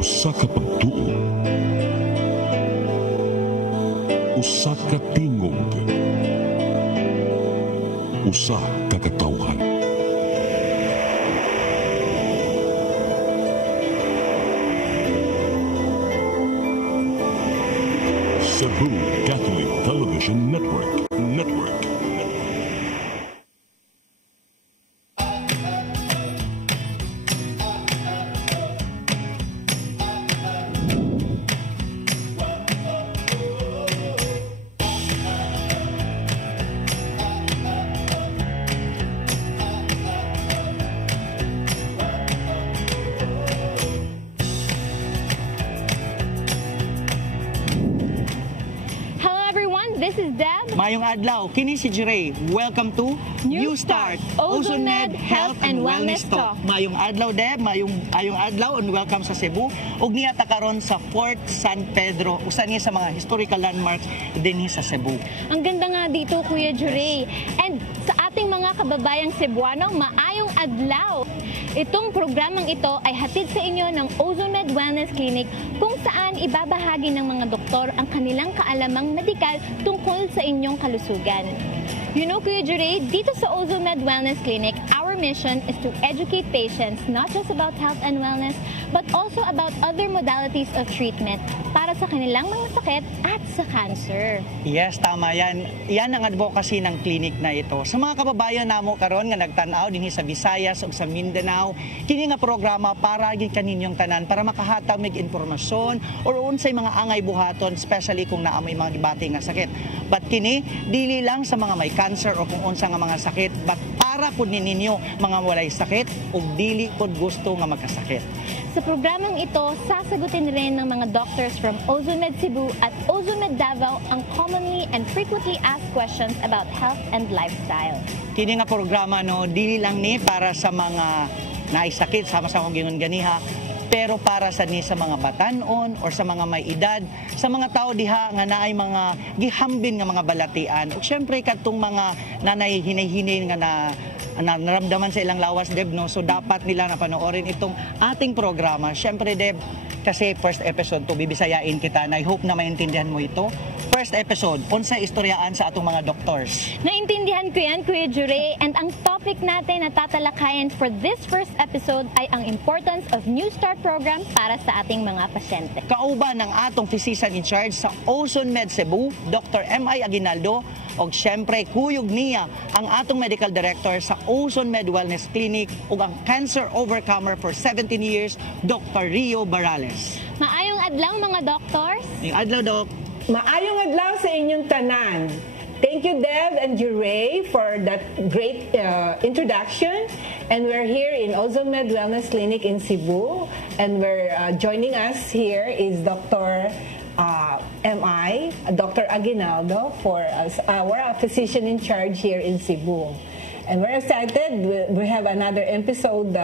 Usa ka pagtuo, usa ka tingog, usa ka katawhan. Cebu Catholic Television Network. This is Deb. Mayong adlaw, kini si Jiray. Welcome to New Start, OzoMed Health and Wellness Talk. Mayong adlaw, Deb. Mayong adlaw and welcome sa Cebu. Ug niya ta karon sa Fort San Pedro, usa niya sa mga historical landmarks dinhi sa Cebu. Ang ganda nga dito, Kuya Jiray. And sa ating mga kababayang Cebuano, maayong adlaw. Itong programang ito ay hatid sa inyo ng OzoMed Wellness Clinic kung saan ibabahagi ng mga doktor ang kanilang kaalamang medikal tungkol sa inyong kalusugan. You know, Kuya Jiray, dito sa OzoMed Wellness Clinic, our mission is to educate patients not just about health and wellness, but also about other modalities of treatment para sa kanilang mga sakit at sa cancer. Yes, tama yan. Yan ang advocacy ng clinic na ito. Sa mga kababayan namo karon nga nagtan-aw dinhi sa Visayas ug sa Mindanao, kini nga programa para gid kaninyong tanan para makahatag mig impormasyon or unsay mga angay buhaton, especially kung naa may mga gibati nga sakit. But kini dili lang sa mga may cancer o kung unsa nga mga sakit, but para pud ninyo mga walay sakit ug dili pud gusto nga magkasakit. Sa programang ito, sasagutin rin ng mga doctors from OzoMed Cebu at OzoMed Davao ang commonly and frequently asked questions about health and lifestyle. Kini nga programa dili lang ni para sa mga naisakit sama-sama gingon ganiha, pero para sa mga batanon or sa mga may edad, sa mga tao diha nga naay mga gihambin nga mga balatian. Ug syempre kadtong mga nanay hinay-hinay nga naramdaman sa ilang lawas, Deb, no? So dapat nila na panoorin itong ating programa. Syempre, Deb, kasi first episode to, bibisayain kita na I hope na maintindihan mo ito. First episode, unsay istoryaan sa atong mga doctors. Naintindihan ko yan, Kuya Jiray, and ang topic natin na tatalakayan for this first episode ay ang importance of New Start program para sa ating mga pasyente. Kauban ng atong physician in charge sa OzoMed Cebu, Dr. M.I. Aguinaldo, o syempre kuyog niya ang atong medical director sa OzoMed Wellness Clinic ug ang cancer overcomer for 17 years, Dr. Rio Barales. Maayong adlaw mga doctors. Yung adlaw, Doc. Maayong adlaw sa inyong tanan. Thank you, Deb and Jiray, for that great introduction. And we're here in OzoMed Wellness Clinic in Cebu. And we're joining us here is Dr. M.I., Dr. Aguinaldo, for our physician in charge here in Cebu. And we're excited. We have another episode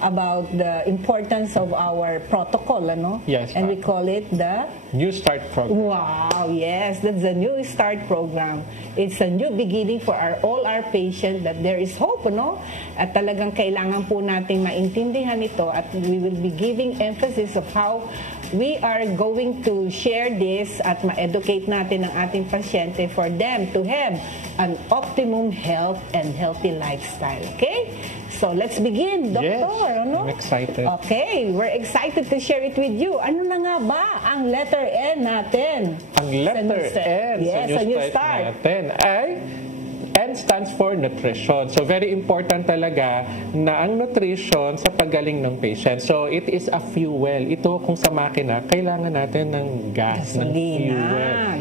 about the importance of our protocol, ano? Yes. And we call it the New Start program. Wow, yes, that's the New Start program. It's a new beginning for all our patients that there is hope, no? At talagang kailangan po nating maintindihan ito at we will be giving emphasis of how we are going to share this at ma-educate natin ang ating pasyente for them to have an optimum health and healthy lifestyle. Okay? So, let's begin, Doctor. Yes, ano? I'm excited. Okay, we're excited to share it with you. Ano na nga ba ang letter N natin? Ang letter N sa New Start natin ay N stands for nutrition. So very important talaga na ang nutrition sa paggaling ng patient. So it is a fuel. Ito kung sa makina, kailangan natin ng gas, ng fuel.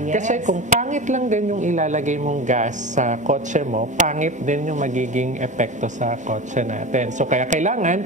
Yes. Kasi kung pangit lang din yung ilalagay mong gas sa kotse mo, pangit din yung magiging epekto sa kotse natin. So kaya kailangan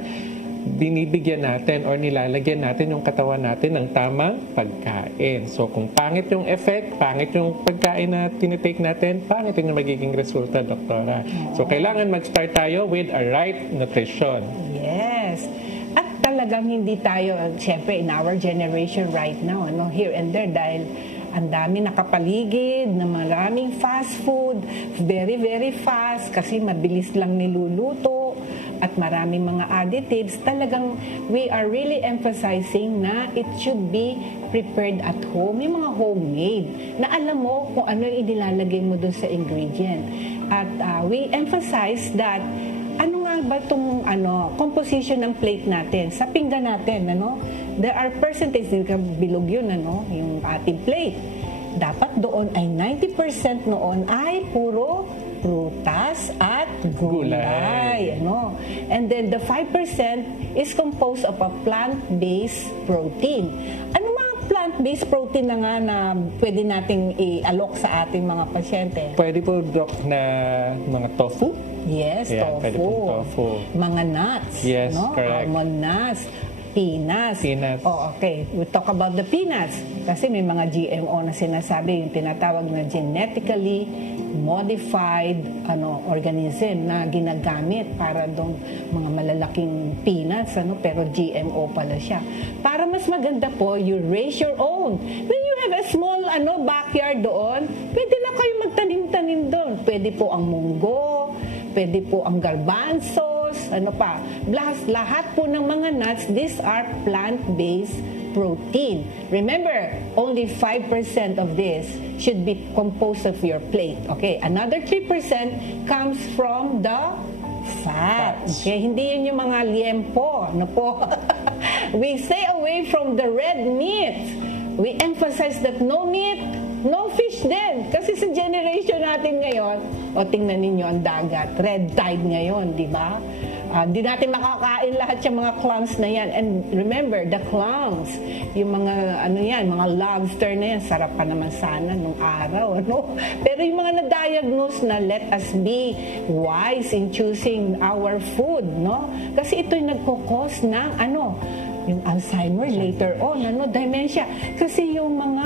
binibigyan natin or nilalagyan natin yung katawan natin ng tamang pagkain. So kung pangit yung effect, pangit yung pagkain na tinitake natin, pangit yung magiging resulta, Doktora. So kailangan mag-start tayo with a right nutrition. Yes. At talagang hindi tayo, siyempre in our generation right now, here and there, dahil ang dami nakapaligid na maraming fast food, very, very fast, kasi mabilis lang niluluto, at maraming mga additives, talagang we are really emphasizing na it should be prepared at home, yung mga homemade, na alam mo kung ano yung inilalagay mo dun sa ingredient. At we emphasize that ano nga ba itong composition ng plate natin, sa pinggan natin, there are percentage, bilog yun, yung ating plate. Dapat doon ay 90% noon ay puro prutas at gulay. And then the 5% is composed of a plant-based protein. Ano mga plant-based protein na nga na pwede nating i-alok sa ating mga pasyente? Pwede po, Doc, na mga tofu? Yes, Yeah, pwede pong tofu. Mga nuts. Yes, correct. Almond nuts. Peanuts. Peanuts. Okay. We talk about the peanuts. Kasi may mga GMO na sinasabi, yung tinatawag na genetically modified organism na ginagamit para doon mga malalaking peanuts, pero GMO pala siya. Para mas maganda po, you raise your own. When you have a small backyard doon, pwede na kayo magtanim-tanim doon. Pwede po ang munggo, pwede po ang garbanzos, lahat po ng mga nuts, these are plant-based protein. Remember, only 5% of this should be composed of your plate. Okay, another 3% comes from the fats. Okay, hindi yun yung mga liempo. We stay away from the red meat. We emphasize that no meat, no fish din. Kasi sa generation natin ngayon, tingnan ninyo ang dagat, red tide ngayon, di ba? Di natin makakain lahat yung mga clams na yan. And remember, the clams, yung mga mga lobster na yan, sarap pa naman sana nung araw, Pero yung mga na-diagnose na, let us be wise in choosing our food, Kasi ito'y nagkukos ng yung Alzheimer later on, dementia. Kasi yung mga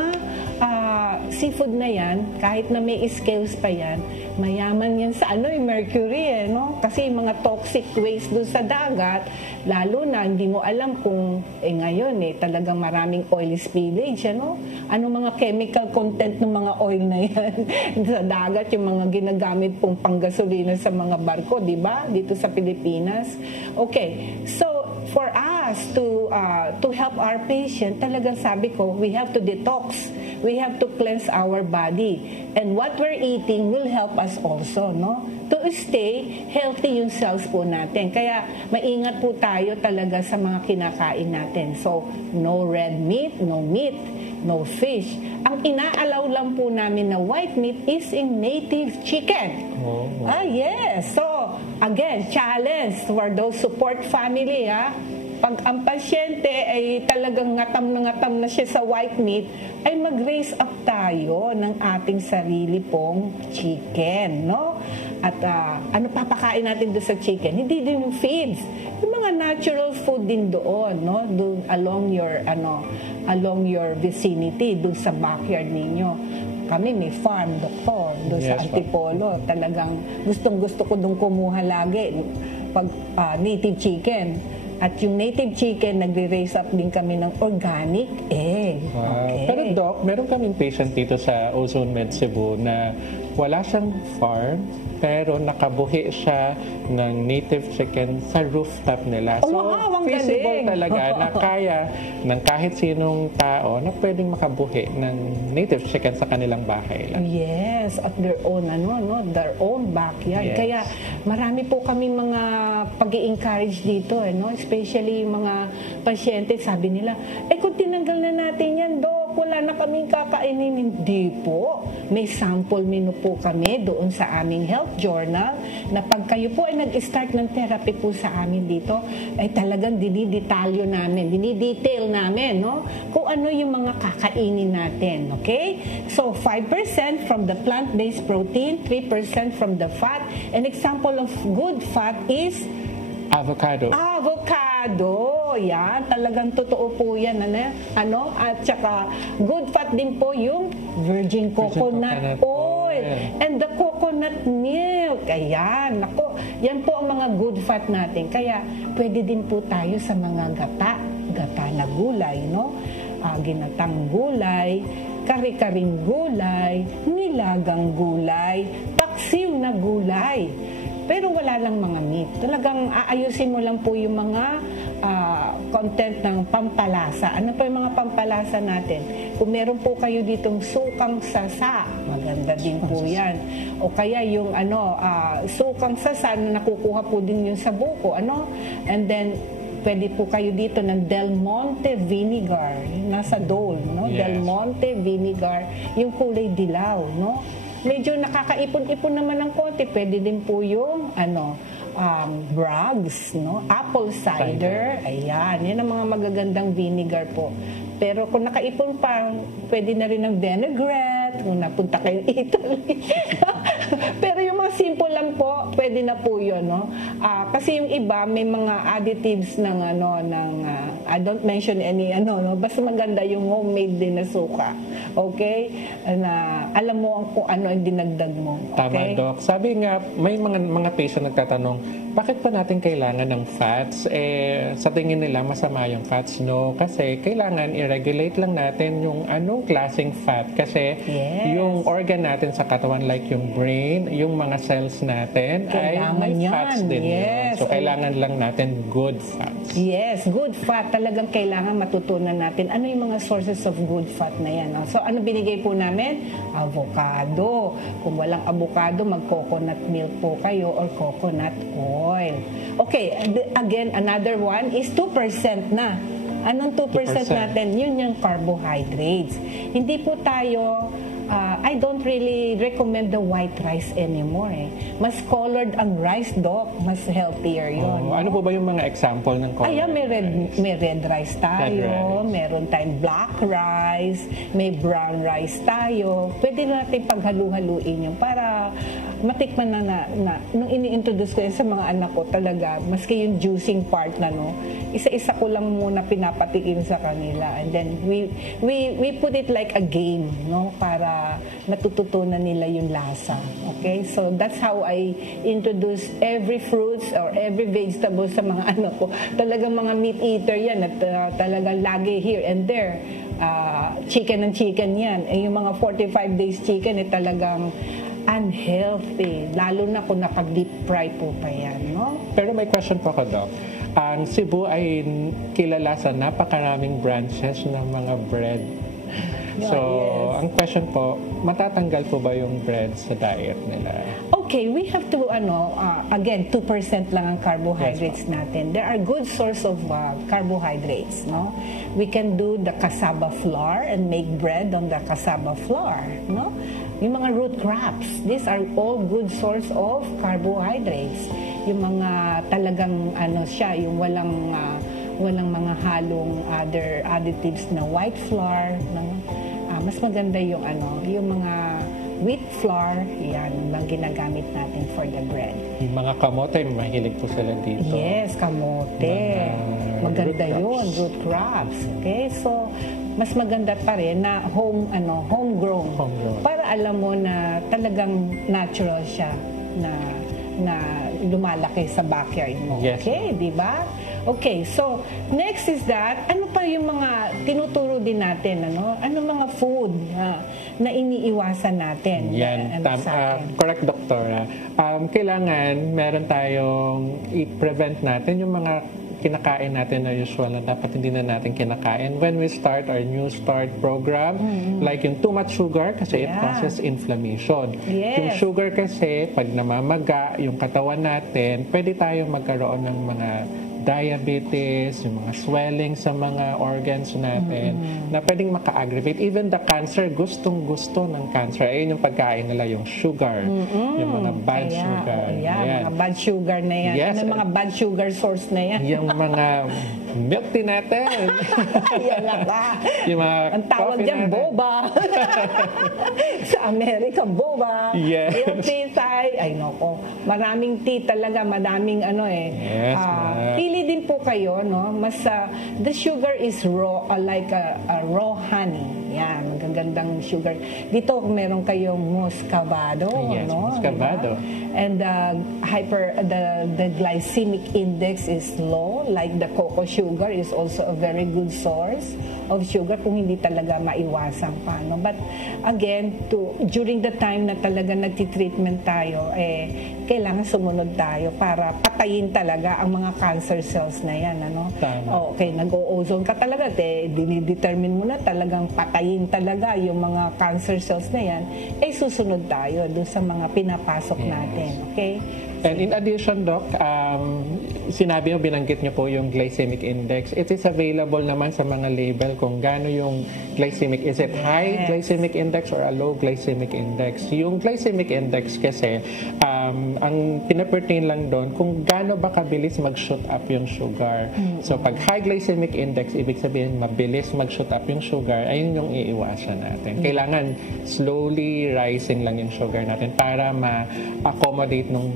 seafood na yan, kahit na may scales pa yan, mayaman yan sa yung mercury, Kasi yung mga toxic waste doon sa dagat, lalo na hindi mo alam kung ngayon talagang maraming oil spillage, Ano mga chemical content ng mga oil na yan sa dagat, yung mga ginagamit pong panggasolina sa mga barko, di ba? Dito sa Pilipinas. Okay, so for us to help our patient, talagang sabi ko, we have to detox. We have to cleanse our body. And what we're eating will help us also, to stay healthy yung cells po natin. Kaya maingat po tayo talaga sa mga kinakain natin. So, no red meat, no fish. Ang inaalaw lang po namin na white meat is in native chicken. Yes. So, again, challenge for those support family, Pag ang pasyente ay talagang ngatam na siya sa white meat, ay mag-raise up tayo ng ating sarili pong chicken, At ano papakain natin doon sa chicken? Hindi din yung feeds. Yung mga natural food din doon, Doon along your vicinity, doon sa backyard ninyo. Kami may farm, doktor, doon sa Antipolo. Talagang gustong-gusto ko doon kumuha lagi pag native chicken. At yung native chicken, nagre-raise up din kami ng organic egg. Wow. Okay. Pero Doc, meron kaming patient dito sa Ozone Med Cebu na wala siyang farm, pero nakabuhi siya ng native chicken sa rooftop nila. So, wow, feasible talaga na kaya ng kahit sinong tao na pwedeng makabuhi ng native chicken sa kanilang bahay lang. Yes, at their own, their own backyard. Yes. Kaya marami po kami mga pag-i-encourage dito, especially yung mga pasyente, sabi nila, kung tinanggal na natin yan, Dok, wala na kaming kakainin. Hindi po. May sample menu po kami doon sa aming health journal na pag kayo po ay nag-start ng therapy po sa amin dito, ay talagang dinidetalyo namin, dinidetail namin, kung ano yung mga kakainin natin. Okay? So, 5% from the plant-based protein, 3% from the fat. An example of good fat is Avocado. Yan, talagang totoo po yan, at saka good fat din po yung virgin coconut oil and the coconut milk. Ayan, yan po ang mga good fat natin. Kaya pwede din po tayo sa mga gata na gulay, ginatang gulay, kari-karing gulay, nilagang gulay, paksiw na gulay. pero wala lang mga meat. Talagang aayusin mo lang po yung mga content ng pampalasa. Ano pa yung mga pampalasa natin? Kung meron po kayo ditong sukang sasa, maganda din po yan. O kaya yung sukang sasa na nakukuha po din yung sa buko. And then, pwede po kayo dito ng Del Monte vinegar. Nasa Dole, no? Yes. Del Monte vinegar, yung kulay dilaw, no? Medyo nakakaipon-ipon naman ng konti. Pwede din po yung Bragg's, no? Apple cider. Ayan, yan ang mga magagandang vinegar po. Pero kung nakaipon pa, pwede na rin ng vinaigrette kung napunta kayo Italy. Pero yung mga simple lang po, pwede na po yun, no? Kasi yung iba, may mga additives ng I don't mention any, no? Basta maganda yung homemade din na suka. Okay? Na alam mo kung ano ang dinagdag mo. Okay? Tama, Doc. Sabi nga, may mga patient nagtatanong, bakit pa natin kailangan ng fats? Sa tingin nila, masama yung fats. No, kasi kailangan i-regulate lang natin yung anong klaseng fat. Kasi yung organ natin sa katawan, like yung brain, yung mga cells natin, kailangan ay may yan. fats din yun. So, kailangan lang natin good fats. Yes, good fat. Talagang kailangan matutunan natin ano yung mga sources of good fat na yan. No? So, ano binigay po namin? Avocado. Kung walang avocado, mag-coconut milk po kayo or coconut oil. Okay, again, another one is 2% na. Anong 2% natin? Yun yung carbohydrates. Hindi po tayo, I don't really recommend the white rice anymore. Mas colored ang rice, Doc. Mas healthier yun. Ano po ba yung mga example ng colored rice? May red rice tayo, meron tayong black rice, may brown rice tayo. Pwede natin paghalu-haluin yun para matikman na nung ini-introduce ko yun sa mga anak ko talaga, maski yung juicing part na, no, isa-isa ko lang muna pinapatikim sa kanila. And then we put it like a game, no, para matututunan nila yung lasa. Okay? So that's how I introduce every fruits or every vegetable sa mga anak ko. Talagang mga meat eater yan at talagang lagi here and there. Chicken and chicken yan. Yung mga 45 days chicken talagang unhealthy. Lalo na kung nakag-deep fry po pa yan. No? Pero may question po ako, Doc. Ang Cebu ay kilala sa napakaraming branches ng mga bread. So, ang question po, matatanggal po ba yung bread sa diet nila? Okay, we have to, again, 2% lang ang carbohydrates natin. There are good source of carbohydrates, no? We can do the cassava flour and make bread on the cassava flour, no? Yung mga root crops, these are all good source of carbohydrates. Yung mga talagang, yung walang mga halong other additives na white flour, no? Mas maganda yung mga wheat flour, yan ang ginagamit natin for the bread. Yung mga kamote, mahilig po sila dito. Yes, kamote. Maganda yun, root crops. Okay, so mas maganda pa rin na homegrown. Para alam mo na talagang natural siya na lumalaki sa backyard mo. Yes. Okay, di ba? Okay, so next is that, ano pa yung mga tinuturo din natin, ano mga food na iniiwasan natin? Yan, correct, Doktora. Kailangan meron tayong i-prevent natin yung mga kinakain natin na usual na dapat hindi na natin kinakain when we start our new start program. Like yung too much sugar kasi it causes inflammation. Yes. Yung sugar kasi, pag namamaga yung katawan natin, pwede tayong magkaroon ng mga diabetes, yung mga swelling sa mga organs natin na pwedeng maka-aggravate. Even the cancer, gustong-gusto ng cancer. Ayun yung pagkain nila, yung sugar. Yung mga bad sugar. Mga bad sugar na yan. Yes. Ano mga bad sugar source na yan? Yung mga milk tea natin. Yan lang ba? Yung mga ang tawag dyan, boba. Sa Amerika, boba. Yes. Milk tea tayo. Ay, noko. Maraming tea talaga. Madaming Yes, pili din po kayo, no? Mas, the sugar is raw, like a raw honey. Yan, magagandang sugar. Dito, meron kayong muscovado, yes, no? muscovado. Diba? And the glycemic index is low, like the cocoa sugar is also a very good source of sugar kung hindi talaga maiwasan pa, no? But again, during the time time na talaga nagtitreatment tayo, kailangan sumunod tayo para patayin talaga ang mga cancer cells na yan. Ano? Tama. Okay, nag-o-ozone ka talaga, dinidetermine mo na talagang patayin talaga yung mga cancer cells na yan, susunod tayo doon sa mga pinapasok natin. Okay? And in addition, Doc, sinabi mo, binanggit niyo po yung glycemic index. It is available naman sa mga label kung gaano yung glycemic. Is it high glycemic index or a low glycemic index? Yung glycemic index kasi, ang pinapertain lang doon kung gaano ba kabilis mag-shoot up yung sugar. So pag high glycemic index, ibig sabihin mabilis mag-shoot up yung sugar, ayun yung iiwasan natin. Kailangan slowly rising lang yung sugar natin para ma-accommodate nung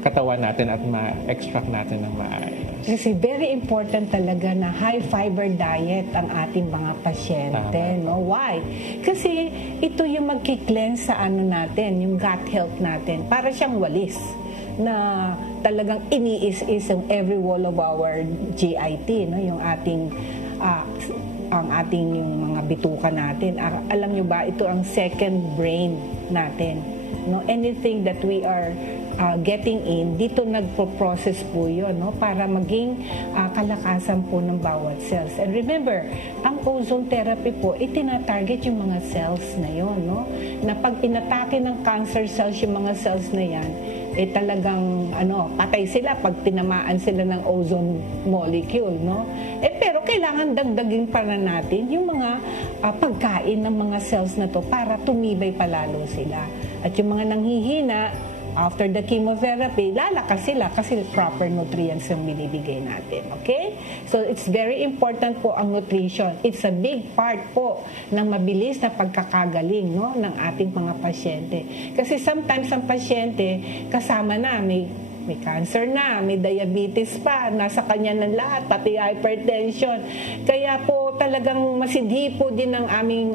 katawan natin at ma-extract natin ng maayos. Kasi very important talaga na high fiber diet ang ating mga pasyente. No? Why? Kasi ito yung magki-cleanse sa natin, yung gut health natin. Para siyang walis na talagang iniis-is yung every wall of our GIT, no? Yung ating ang ating yung mga bituka natin. Alam nyo ba, ito ang second brain natin. No? Anything that we are getting in, dito nagpo-process po yun, no? Para maging kalakasan po ng bawat cells. And remember, ang ozone therapy po, itinatarget yung mga cells na yun, no? Na pag inatake ng cancer cells yung mga cells na yan, talagang patay sila pag tinamaan sila ng ozone molecule, no? Pero kailangan dagdagin pa na natin yung mga pagkain ng mga cells na to para tumibay palalo sila. At yung mga nanghihina, after the chemotherapy, lalakas sila kasi proper nutrients yung binibigay natin. Okay? So, it's very important po ang nutrition. It's a big part po ng mabilis na pagkakagaling, no, ng ating mga pasyente. Kasi sometimes ang pasyente, kasama na, may cancer na, may diabetes pa, nasa kanya ng lahat, pati hypertension. Kaya po talagang masidhi po din ang aming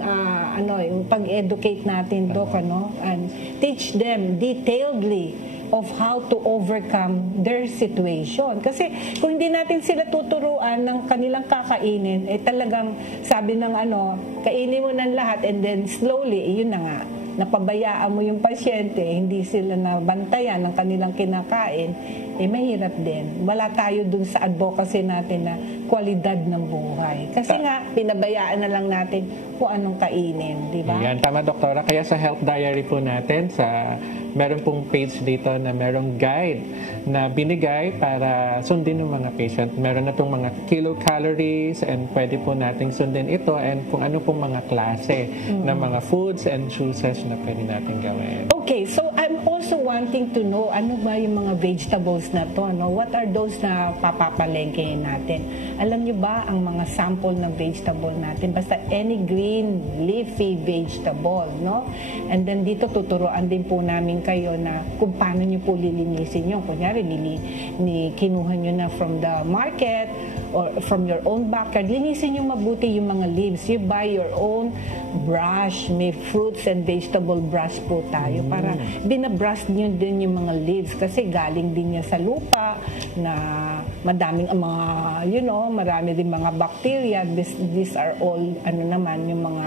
yung pag-educate natin, Doc, and teach them detailedly of how to overcome their situation. Kasi kung hindi natin sila tuturuan ng kanilang kakainin, talagang sabi ng kainin mo ng lahat and then slowly, yun na nga, napabayaan mo yung pasyente, hindi sila nabantayan ng kanilang kinakain, mahirap din. Wala tayo dun sa advocacy natin na kwalidad ng buhay. Kasi nga, pinabayaan na lang natin kung anong kainin, di ba? Yan, tama, Doktora. Kaya sa health diary po natin, meron pong page dito na merong guide na binigay para sundin ng mga patient. Meron na itong mga kilocalories and pwede po nating sundin ito and kung ano pong mga klase ng mga foods and juices na pwede natin gawin. Okay, so I'm also wanting to know ano ba yung mga vegetables na to, no? What are those na papapalengkehin natin? Alam nyo ba ang mga sample ng vegetable natin? Basta any green leafy vegetable, no? And then dito tuturuan din po namin kayo na kung paano nyo po lilinisin yun. Kunyari, kinuha nyo na from the market or from your own backyard, linisin nyo mabuti yung mga leaves. You buy your own brush, may fruits and vegetable brush po tayo para binabrush nyo din yung mga leaves kasi galing din niya sa lupa na madaming marami din mga bacteria. These are all yung mga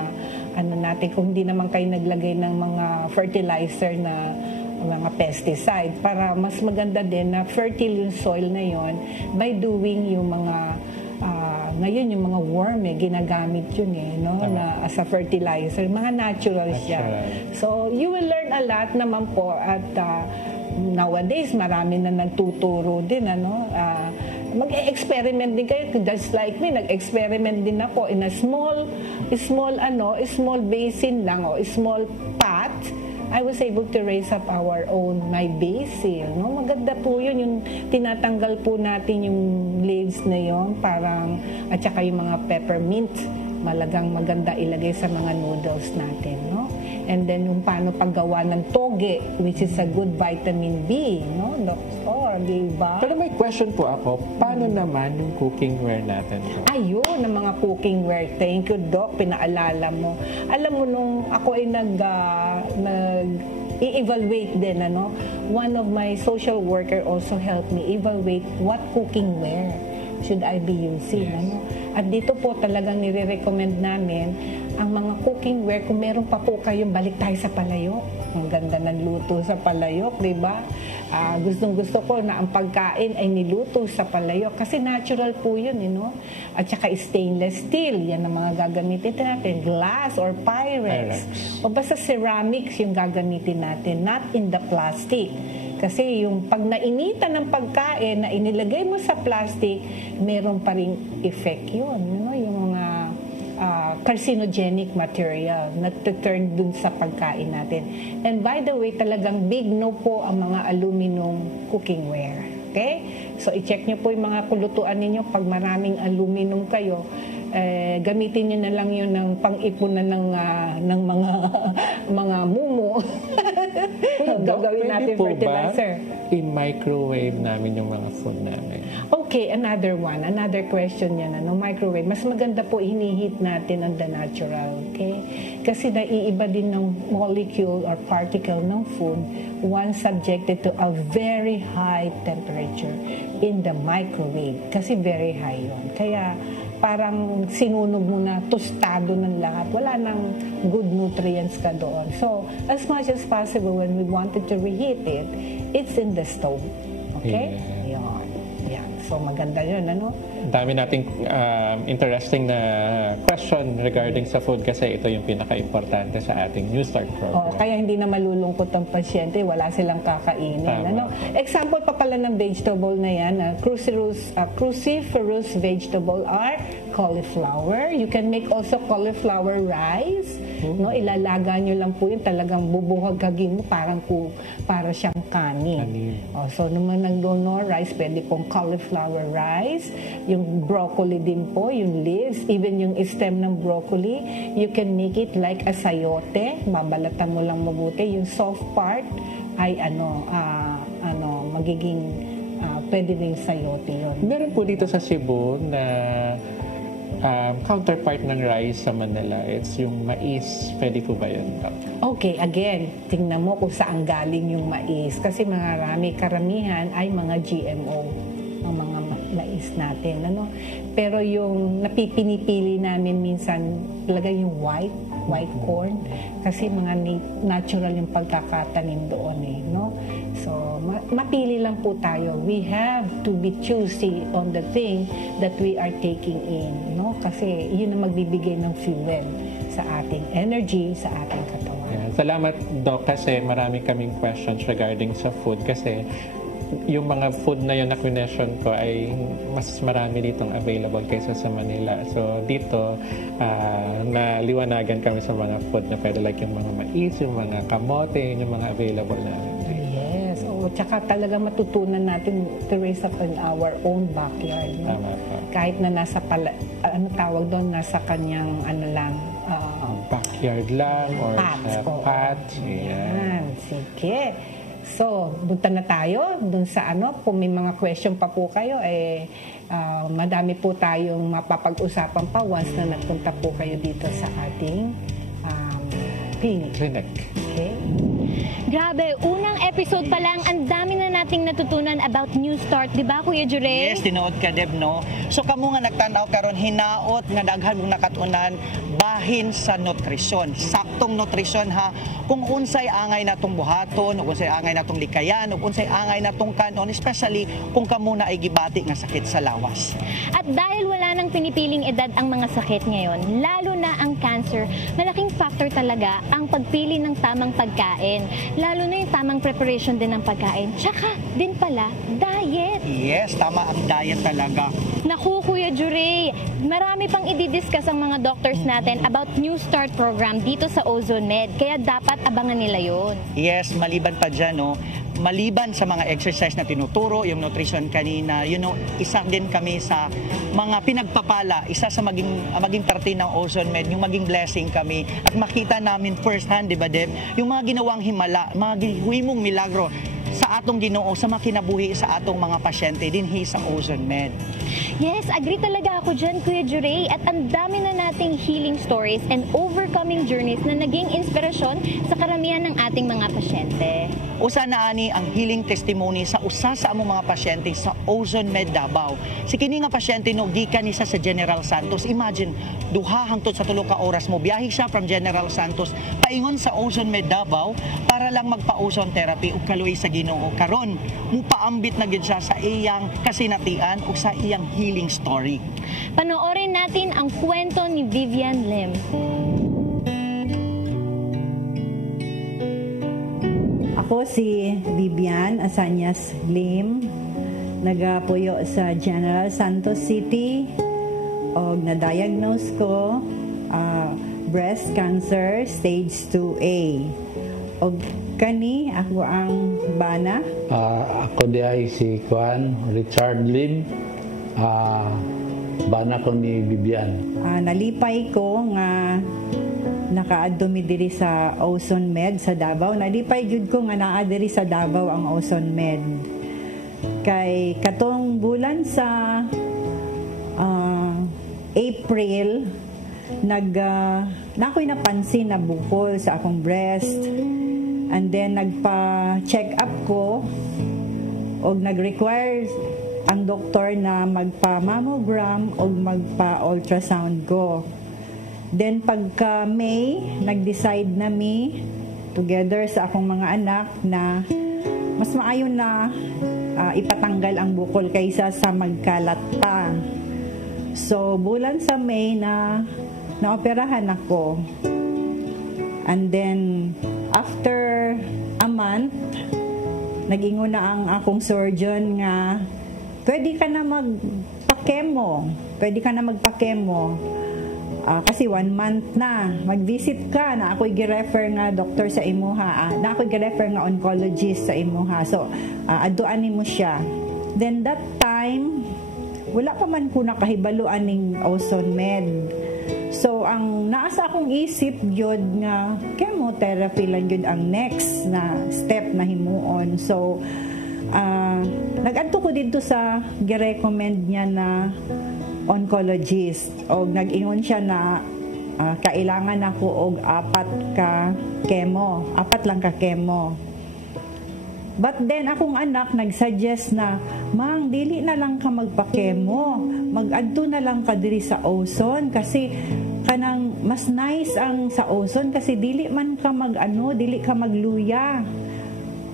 natin, kung hindi naman kayo naglagay ng mga fertilizer na mga pesticide, para mas maganda din na fertile yung soil na yon by doing yung mga ngayon yung mga worm ginagamit yun na as a fertilizer, mga natural siya. So you will learn a lot naman po at nowadays marami na nagtuturo din mag-experiment din kayo, just like me, nag-experiment din ako in a small basin lang o small pot. I was able to raise up my basil, no? Maganda po yun, yung tinatanggal po natin yung leaves na yun, at saka yung mga peppermint, maganda ilagay sa mga noodles natin, no? And then yung paano paggawa ng toge, which is a good vitamin B, no? Doctor, diba? Pero may question po ako, paano naman yung cookingware natin? Ayun, ang mga cookingware. Thank you, Doc, pinaalala mo. Alam mo, nung ako ay i-evaluate din, one of my social worker also helped me evaluate what cookingware should I be using, At dito po talagang nire-recommend namin ang mga cookingware, kung meron pa po kayong, balik tayo sa palayok. Ang ganda ng luto sa palayok, di ba? Gustong-gusto ko na ang pagkain ay niluto sa palayok kasi natural po yun, At saka stainless steel, yan ang mga gagamitin natin. Glass or Pyrex. O basta ceramics yung gagamitin natin, not in the plastic. Kasi yung pag nainitan ng pagkain na inilagay mo sa plastic, meron pa ring effect yun. Yung mga carcinogenic material na turn dun sa pagkain natin. And by the way, talagang big no po ang mga aluminum cookingware. Okay? So, i-check nyo po yung mga kulutuan ninyo. Pag maraming aluminum kayo, gamitin nyo na lang yun ng pang-ipunan ng mga mumu. Gagawin natin fertilizer. I-microwave namin yung mga food namin. Okay, another question yan, microwave. Mas maganda po hinihit natin on the natural, okay? Kasi naiiba din ng molecule or particle ng food once subjected to a very high temperature in the microwave. Kasi very high yun. Kaya parang sinunog mo na, tostado ng lahat. Wala nang good nutrients ka doon. So, as much as possible, when we wanted to reheat it, it's in the stove. Okay? Yeah. Yan. So, maganda yun, Dami nating interesting na question regarding sa food kasi ito yung pinaka-importante sa ating New Start program. Kaya hindi na malulungkot ang pasyente, wala silang kakainin. Example pa pala ng vegetable na yan, cruciferous vegetable are cauliflower. You can make also cauliflower rice. Ilalaga nyo lang po yun, talagang bubuhagagin mo para siyang kanin. So, naman nag-donor rice, pwede pong cauliflower rice. Yung broccoli din po, yung leaves, even yung stem ng broccoli, you can make it like a sayote. Babalatan mo lang mabuti. Yung soft part ay magiging pwede rin sayote yun. Meron po dito sa Cebu na counterpart ng rice sa Manila. It's yung mais. Pwede po ba yun? Okay, again, tingnan mo kung saan galing yung mais. Kasi karamihan ay mga GMO ang mga mais natin. Pero yung napipinipili namin minsan talaga yung white corn kasi mga natural yung pagkakatanim doon So, mapili lang po tayo. We have to be choosy on the thing that we are taking in, Kasi yun ang magbibigay ng fuel sa ating energy, sa ating katawan. Yeah. Salamat, Doc, kasi marami kaming questions regarding sa food kasi yung mga food na yun na question ko ay mas marami ditong available kaysa sa Manila. So, dito, naliwanagan kami sa mga food na pwede like yung mga mais, yung mga kamote, yung mga available namin. Yes. Tsaka talaga matutunan natin to raise up in our own backyard. Tama po. Kahit na nasa tawag doon, nasa kanyang backyard lang or sa pot. Yan. Sige. So, punta na tayo dun sa kung may mga question pa po kayo, madami po tayong mapapag-usapan pa once na nagpunta po kayo dito sa ating clinic. Okay? Grabe, unang episode pa lang, ang dami na nating natutunan about New Start, di ba, Kuya Jure? Yes, tinuod ka, Deb, So, kamo nga nagtanaw karon hinaot nga daghan mong nakatunan bahin sa nutrisyon. Saktong nutrisyon, ha? Kung unsay angay natong buhaton, o unsay angay natong likayan, o unsay angay natong kanon, especially kung kamo na ay gibati nga sakit sa lawas. At dahil wala nang pinipiling edad ang mga sakit ngayon, lalo na ang cancer, malaking factor talaga ang pagpili ng tamang pagkain. Lalo na yung tamang preparation din ng pagkain. Tsaka din pala, diet. Yes, tama ang diet talaga. Naku, Kuya Jure, marami pang i-discuss ang mga doctors natin about New Start program dito sa Ozone Med. Kaya dapat abangan nila yon. Yes, maliban pa dyan, maliban sa mga exercise na tinuturo, yung nutrition kanina, isa din kami sa mga pinagpapala, isa sa maging parte ng Ozone Med, yung maging blessing kami at makita namin first hand, di ba, Deb? Yung mga ginawang himala, mga himong milagro. sa atong Ginoo sa makinabuhi sa atong mga pasyente dinhi sa Ozone Med. Yes, agree talaga ako dyan, Kuya Juray. At ang dami na nating healing stories and overcoming journeys na naging inspirasyon sa karamihan ng ating mga pasyente. Usa na ani ang healing testimony sa usa sa among mga pasyente sa Ozone Med Davao. Si kini nga pasyente no gikan ni sa General Santos. Imagine, duha hangtod sa 3 ka oras mo biyahe siya from General Santos paingon sa Ozone Med Davao para lang magpa-ozone therapy ug kaluoy sa Ginoo. Karon mupaambit na gid siya sa iyang kasinatian ug sa iyang healing story. Panoorin natin ang kwento ni Vivian Lim. Ako si Vivian Asanyas Lim, nagapuyo sa General Santos City o na-diagnose ko breast cancer stage 2A. O kani ako ang bana. Ako di ay si Richard Lim, bana ko ni Vivian. Nalipay ko nga nakaadto mi diri sa Ozone Med sa Davao. Nalipay gyud ko nga naa diri sa Davao ang Ozone Med. Kay katong bulan sa April nakoy napansin na bukol sa akong breast. And then nagpa-check up ko og nag-require ang doktor na magpa-mammogram o magpa-ultrasound ko. Then pagka May, nag-decide na mi together sa akong mga anak na mas maayon na ipatanggal ang bukol kaysa sa magkalat pa. So bulan sa May na naoperahan ako. And then after a month, nag-ingon na ang akong surgeon nga pwede ka na magpa-chemo. Kasi 1 month na. Mag-visit ka na ako'y gi-refer nga doktor sa imuha. Na ako'y gi-refer nga oncologist sa imuha. So, aduan mo siya. Then that time, wala pa man ko nakahibaluan ning Ozone Med. So, ang naasa akong isip yun nga chemotherapy lang yun ang next na step na himuon. So, nag-adto ko dito sa gi-recommend niya na oncologist o nag-ingon siya na kailangan ako og 4 lang ka chemo. But then akong anak nag-suggest na, Mang, dili na lang ka magpa-chemo, mag-adto na lang ka diri sa Ozone kasi kanang mas nice ang sa Ozone kasi dili man ka dili ka magluya.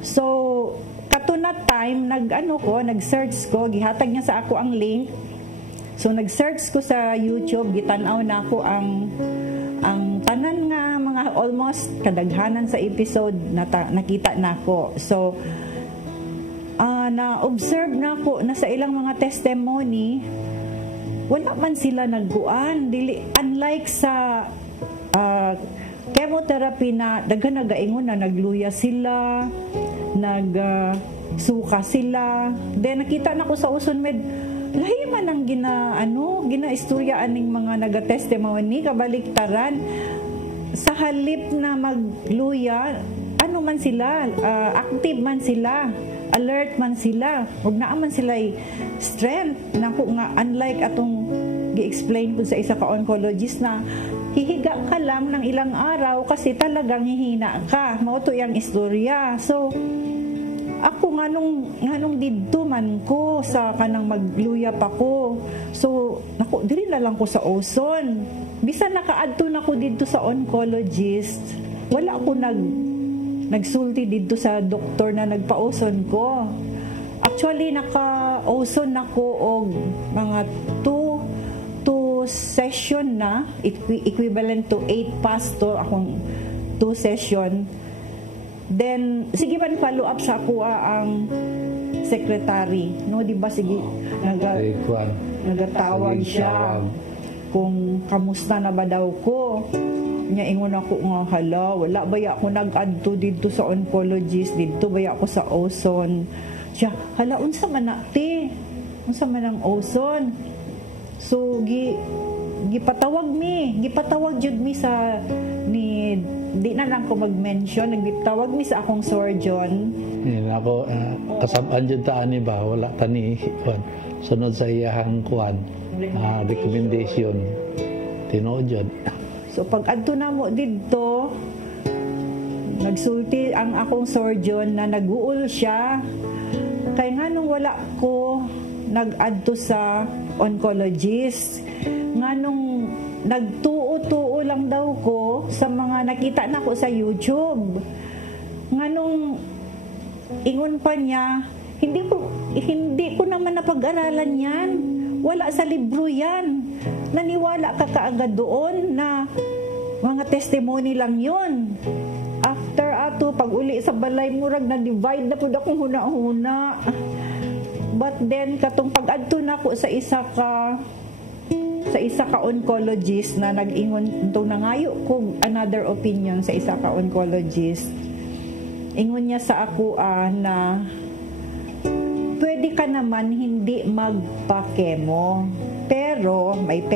So katuna time nag-search ko, gihatag niya sa ako ang link. So nag-search ko sa YouTube, gitanaw na ako ang tanan nga mga almost kadaghanan sa episode nakita na ako. So na-observe na ako na sa ilang mga testimony wala man sila nagguan, unlike sa chemotherapy na daghan nagaingon na nagluya sila, nagsuka sila. Then nakita na ko sa Ozone Med, lahi man ang gina-istoryaan ning mga naga-testimony kabaliktaran. Sa halip na magluya, man sila, active man sila, alert man sila, ug naa man sila strength nako nga unlike atong gi-explain ko sa isa ka oncologist na hihiga ka lang ng ilang araw kasi talagang hihina ka. Mao to yang istorya. So ako nganong didto man ko sa kanang magluya pa ko. So nako diri na lang ko sa Ozone. Bisan nakaadto na ko didto sa oncologist, wala ko nagsulti didto sa doktor na nagpa-Ozone ko. Actually naka-Ozone nako og mga 2 session na, equivalent to 8 pasto akong 2 session. Then sige man follow up sa ako ang secretary, no, di ba, sige nagatawag siya kung kamusta na ba daw ko. Nya ingon ako nga, hala, wala ba ya ako nag-adto dito sa oncologist, dito ba ya ako sa Ozone. Siya, hala, unsa man ang Ozone. So gipatawag jud mi sa ni di na lang ko mag-mention, nagbitawag mi sa akong surgeon. Yan ako, kasabaan dyan taan ni ba, wala tani, kuan. Sunod sa iyahang kuan, recommendation, tinood yun. So pag adto na mo dito, nagsulti ang akong surgeon na nag-uul siya. Kaya nga nung wala ko nag-adto sa oncologist, nga nung nagtuo-tuo lang daw ko sa mga nakita na ko sa YouTube. Nga nung ingon pa niya, hindi ko naman napag-aralan yan. Wala sa libro yan. Naniwala ka kaagad doon na mga testimony lang yun. After ato, pag uli sa balay, murag na-divide na po akong huna-huna. But then, katong pag-adto na ko sa isa ka oncologist na nag-ingon, itong nangayo ko another opinion sa isa ka oncologist. Ingon niya sa ako na pwede ka naman hindi magpa-chemo. Pero, may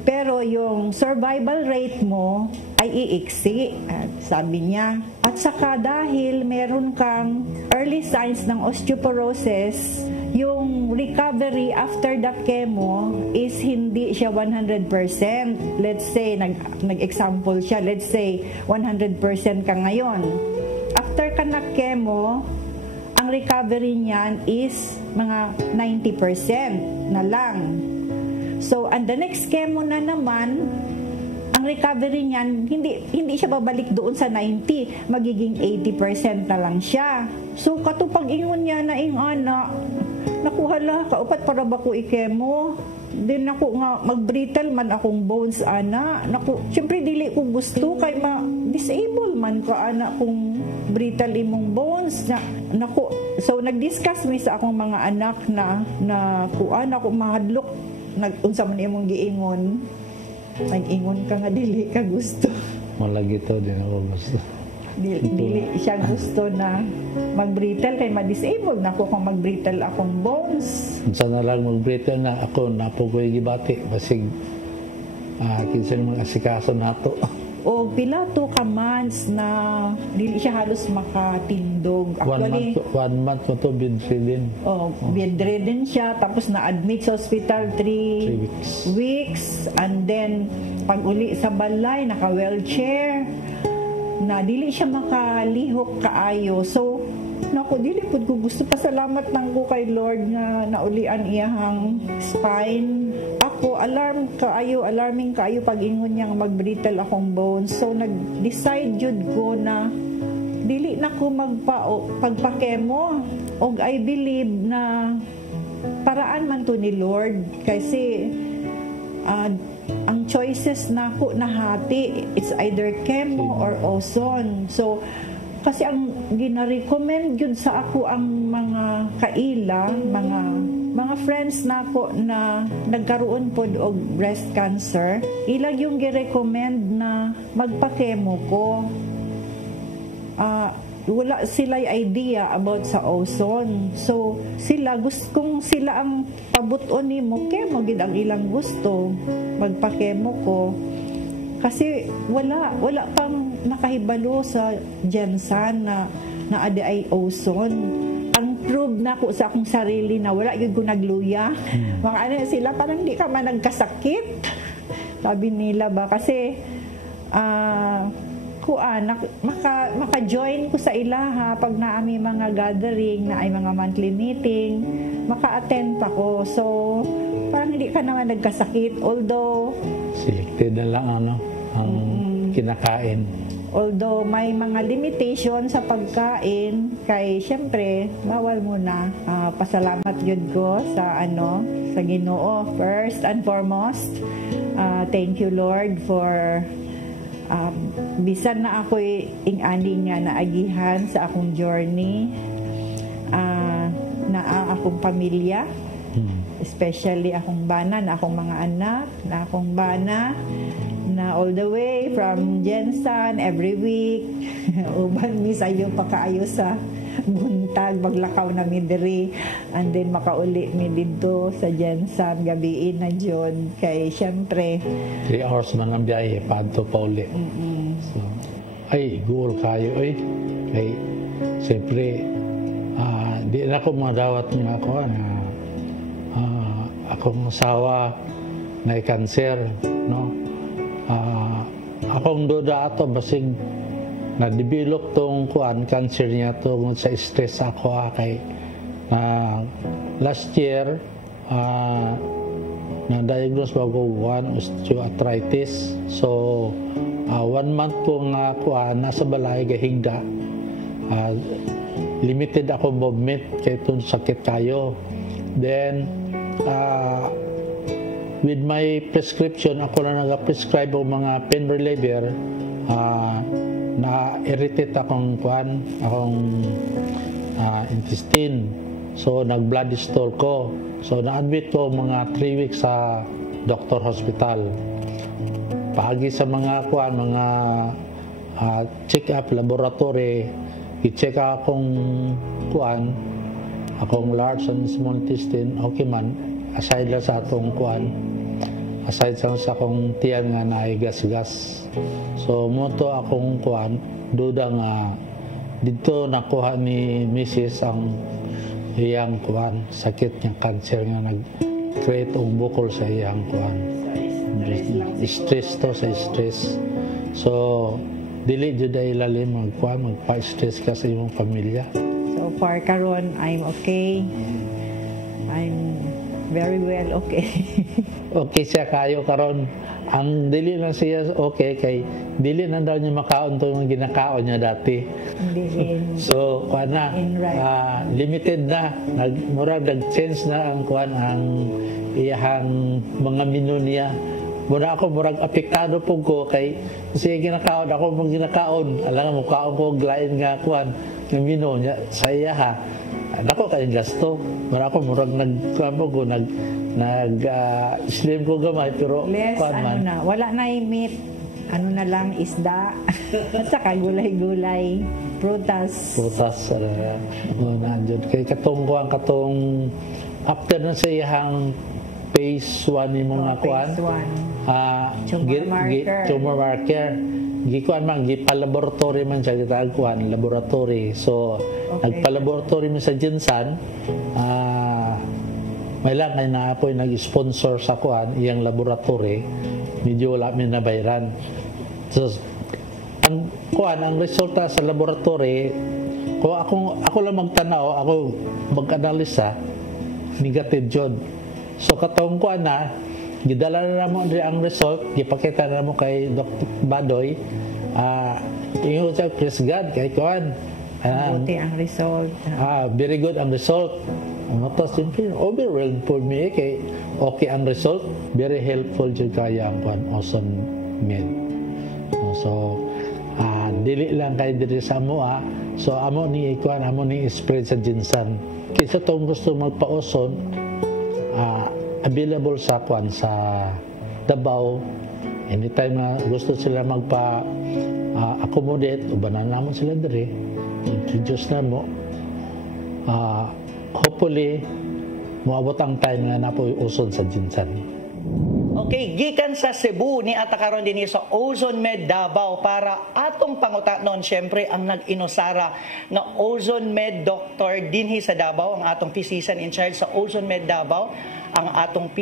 pero yung survival rate mo ay iiksi, sabi niya. At saka dahil meron kang early signs ng osteoporosis, yung recovery after the chemo is hindi siya 100%. Let's say, nag-example siya, let's say 100% ka ngayon. After ka na chemo, ang recovery niyan is mga 90% na lang. So, and the next chemo na naman, ang recovery niyan, hindi siya babalik doon sa 90, magiging 80% na lang siya. So, katupag ingon niya na ana, nakuhala, kaupat para ba ko i-chemo? Din ako nga, mag-brittle man akong bones, ana. Siyempre, dili ko gusto, kay ma-disable man ka, ana, kung brittle imong bones. So, nag-discuss mi sa akong mga anak na kuan ako mahadlok, unsa man imong giingon. Nag-ingon ka nga, dili ka gusto. Malagi to, din ako gusto. Dili siya gusto na mag-brittle kay ma-disable na ako kung mag-brittle akong bones. Unsa na lang mag-brittle na ako, napo ko gibati basig kinsa mga asikaso nato. O pila to ka months na dili siya halos makatindog. Actually, one month mo to bedridden. Bedridden siya, tapos na-admit sa hospital 3 weeks. And then, pag uli sa balay, naka-wheelchair, na dili siya makalihok kaayo. So, dili po ko gusto. Pasalamat lang ko kay Lord nga naulian iyahang spine. Ako, alarming kaayo pag ingon niyang mag-brittle akong bones. So, nag-decide jud ko na dili na ko pagpa-chemo. Og I believe na paraan man to ni Lord. Kasi, ang choices na ko nahati, it's either chemo or ozone. So, kasi ang gina-recommend yun sa ako ang mga kaila, mga friends na ako na nagkaroon po og breast cancer, ilag yung gi-recommend na magpa-chemo ko. Wala sila'y idea about sa ozone. So, kung sila ang pabuton ni mo, chemo gid ang ilang gusto, magpa-chemo ko. Kasi wala pang nakahibalo sa Jensan na adi ay ozone. Ang prove na ko sa akong sarili na wala yun ko nagluya. Mga sila, parang di ka man nagkasakit. Sabi nila ba? Kasi, maka-join ko sa ilaha pag naami mga gathering na ay mga monthly meeting, maka-attend pa ko. So, parang hindi ka naman nagkasakit. Although, selected na lang ang kinakain. Although may mga limitation sa pagkain, kay syempre bawal muna. Pasalamat yun ko sa sa Ginoo first and foremost. Thank you Lord for bisan na ako'y ing-ani nga naagihan sa akong journey, na akong pamilya, especially akong bana, na akong mga anak, na akong bana, na all the way from Jensan every week, uban mi sayo pa kaayo sa buntag maglakaw na mi diri and then makauli mi dito sa Jensan gabiin na John kay syempre 3 hours man ang biyahe paadto pa uli. So, ay goal kayo kay siyempre di na ako madawat nga ako na akong asawa na cancer, no? Akong duda ato basig na-develop tong cancer niya tungod sa stress ako kay last year na-diagnose bago osteoarthritis. So 1 month ko nga nasa balay gahigda. Limited ako movement kay itong sakit kayo. Then with my prescription, ako na nag-prescribe ng mga pain reliever, na-irritate akong intestine. So, nag-blood store ko. So, na-admit ko mga 3 weeks sa doctor hospital. Pagi sa mga check-up, laboratory, i-check akong akong large and small intestine, okay man, aside lang sa atong aside sa akong tiyan nga naigas-gas. So, muto akong duda nga dito nakuha ni Mrs. ang iyang sakit ng cancer nga nag-create og bukol sa iyang stress to sa stress. So, dili jud ay ilalim magpa-stress ka sa imong pamilya. so far karon I'm okay. I'm very well okay. Okay siya kayo karon. Ang dili lang siya okay kay dili na daw niya makaon to yung ginakaon niya dati. So limited na murag nag-change na ang ang iyang mga menu niya. Mura ako murag apektado po ko kay siya ginakaon ako mong ginakaon. Alam mo kaon ko glain nga ng menu niya sa iya ha. Ako kay gasto. Mura ako murag slim ko gamay pero less wala na meat, na lang isda at saka gulay-gulay, prutas nandiyon kay katong after na sa iyang phase 1 ni mga tumor marker gikuan man gipalaboratory man siya gitagkuan laboratory. So nagpalaboratory man sa Jensan, may lang ay naapoy nag-sponsor sa iyang laboratory, medyo wala mi nabayaran. So ang resulta sa laboratory ko ako lang magtanaw, ako mag-analisa, negative jud. So katong gidala na mo ang result, gipakita na mo kay Dr. Badoy, ingon siya, praise God, kay buti ang result. Very good ang result. Tapos siyempre, overwhelmed for me, kay okay ang result, very helpful dyan kaya ang Ozone Med. So, dili lang kay diri sa amoa, so amo ni spread sa Jensan. Kisa tong gusto magpa-ozone, available sa Davao. Anytime na gusto sila magpa-accommodate, ubanan naman sila diri, introduce na mo. Hopefully, moabot ang time nga napoy ozone sa Jensan. Okay, gikan sa Cebu ni atakaron din sa Ozone Med Davao para atong pangutanon syempre ang nag-inusara na Ozone Med Doctor dinhi sa Davao, ang atong physician in charge sa Ozone Med Davao, ang atong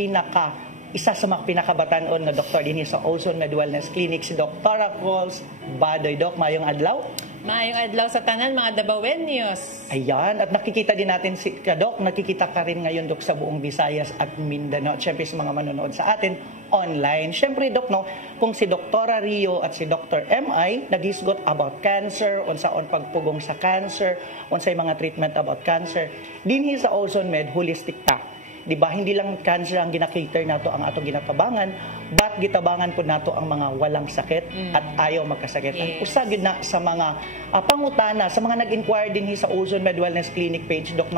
isa sa mga pinakabatanon na doktor dinhi sa Ozone Med Wellness Clinic, si Dr. Coles Badoy. Doc, mayong adlaw. Maayong adlaw sa tanan mga Davaoenos. Ayan, at nakikita din natin si Doc, nakikita ka rin ngayon Doc sa buong Visayas at Mindanao. Siyempre sa mga manonood sa atin online. Siyempre Doc, kung si Dr. Rio at si Dr. M.I. naghisgot about cancer, unsaon pagpugong sa cancer, unsay mga treatment about cancer, dinhi sa Ozone Med holistic ta. Diba, hindi lang cancer ang ginakater nato ang atong ginatabangan, but gitabangan po nato ang mga walang sakit at ayaw magkasakit. Yes. Ang usa gyud na sa mga pangutana, sa mga nag-inquire din sa Ozone Med Wellness Clinic page, Doc,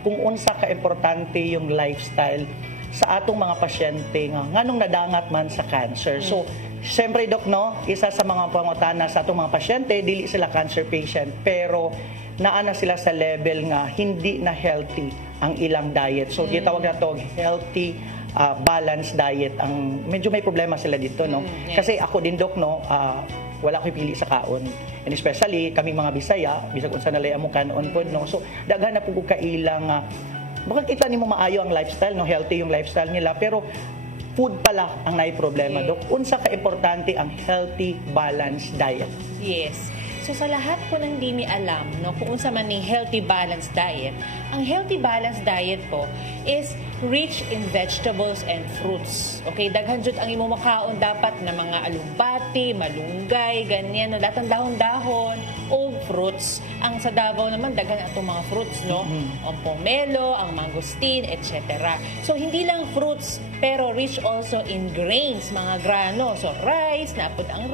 kung unsa ka importante yung lifestyle sa atong mga pasyente nga nganong nadangat man sa cancer. So, siyempre Doc, isa sa mga pangutana sa atong mga pasyente, dili sila cancer patient, pero naana sila sa level nga hindi na healthy ang ilang diet. So gitawag na to healthy balanced diet. Ang medyo may problema sila dito, no? Kasi ako din, Dok, no, wala ko pili sa kaon. And especially kami mga Bisaya, bisag unsa na lay amo kanon pod, no. So daghan na pud ko kailang baka kita nimo maayo ang lifestyle, no, healthy yung lifestyle nila, pero food pala ang naay problema, Dok. Unsa ka importante ang healthy balanced diet? Yes. So sa lahat po ng hindi ni alam, no, kung unsa man ning healthy balanced diet, ang healthy balanced diet po is rich in vegetables and fruits. Okay, daghan jud ang imo makaon dapat na mga alugbati, malunggay, ganyan, no, lahat ng dahon-dahon o fruits. Ang sa Davao naman daghan atong mga fruits, no, ang pomelo, ang mangosteen, etc. So hindi lang fruits, pero rich also in grains, mga grano. So rice, naapod ang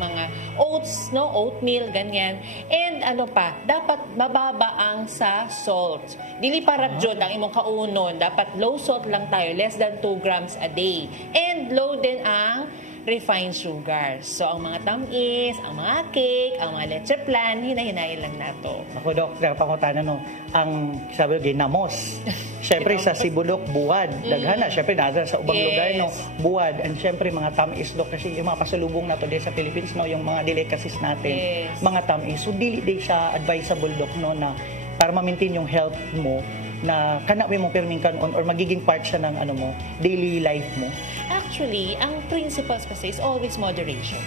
mga oats, no, oatmeal, ganyan. And ano pa, dapat mababa ang sa salt. Dili para jud ang imong kaunon, dapat low salt lang tayo, less than 2 grams a day. And low din ang refined sugar. So, ang mga tamis, ang mga cake, ang mga leche plan, hinay-hinayin lang nato. Ako, Dok, pangutanan, no, ang sabi ko, ginamos. Siyempre, sa Cebu, Dok, buwad. Daghana, siyempre, nasa sa ubang lugar, no, buwad. And siyempre, mga tamis, Dok, kasi yung mga pasalubong nato din sa Philippines, no, yung mga delicacies natin, mga tamis. So, dili siya advisable, Dok, no, na para ma-maintain yung health mo, na kana mo perming kanon or magiging part siya ng ano mo, daily life mo? Actually, ang principles kasi is always moderation.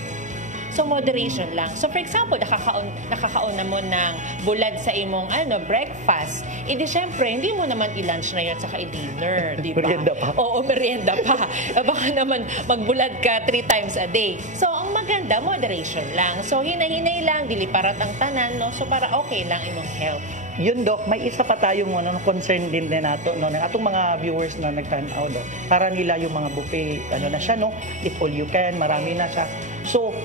So, moderation lang. So, for example, nakakaon na mo ng bulad sa imong breakfast. E di syempre, hindi mo naman i-lunch na yun saka i-dinner, di ba? Merienda pa. Oo, merienda pa. Baka naman magbulad ka 3 times a day. So, ang maganda, moderation lang. So, hinay-hinay lang, dili parat ang tanan, no? So, para okay lang imong health. Yun, Dok, may isa pa tayong concern din nato, no, ng atong mga viewers na nagtanaw, Dok. Para nila yung mga buffet, na siya, no? Eat all you can, marami na siya. So,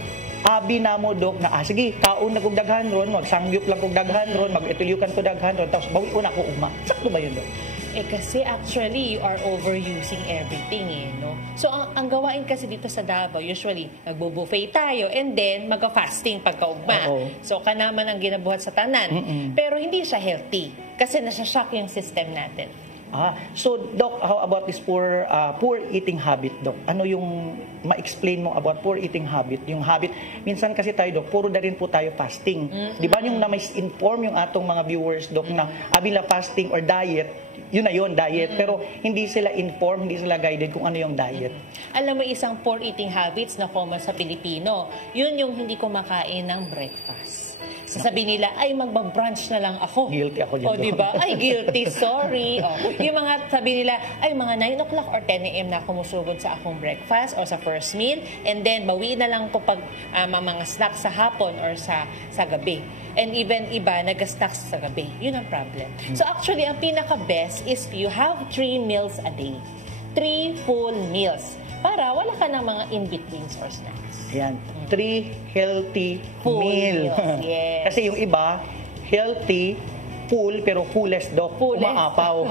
abi na mo, Dok, na sige, kaon na kong daghan ron, magsangyup lang kong daghan ron, mag-itulyukan ko daghan ron, tapos bawi ko na ako uma. Sakto ba yun, Dok? Kasi actually, you are overusing everything, no? So, ang gawain kasi dito sa Davao, usually, nagbo-buffet tayo and then magka-fasting pagkaugma. So, naman ang ginabuhat sa tanan. Pero hindi siya healthy kasi nasa-shock yung system natin. So, Doc, how about this poor eating habit, Doc? Ano yung ma-explain mo about poor eating habit? Yung habit, minsan kasi tayo, Doc, puro na rin po tayo fasting. Di ba yung na-misinform yung atong mga viewers, Doc, na abila fasting or diet, yun na yun, diet. Pero hindi sila informed, hindi sila guided kung ano yung diet. Alam mo, isang poor eating habits na common sa Pilipino, yun yung hindi kumakain ng breakfast. Sasabihin nila, ay magbabrunch na lang ako. Guilty ako dyan. O, diba? Ay, guilty, sorry. Yung mga sabi nila, ay mga 9 o'clock or 10 a.m. na ako musugod sa akong breakfast or sa first meal. And then, bawi na lang ko pag mga snacks sa hapon or sa gabi. And even iba, nag-snacks sa gabi. Yun ang problem. So actually, ang pinaka-best is you have 3 meals a day. 3 full meals. Para wala ka ng mga in-betweens or snacks. Ayan. 3 healthy full meals. Yes. Kasi yung iba, healthy, full, pero fullest, Doc. Umaapaw.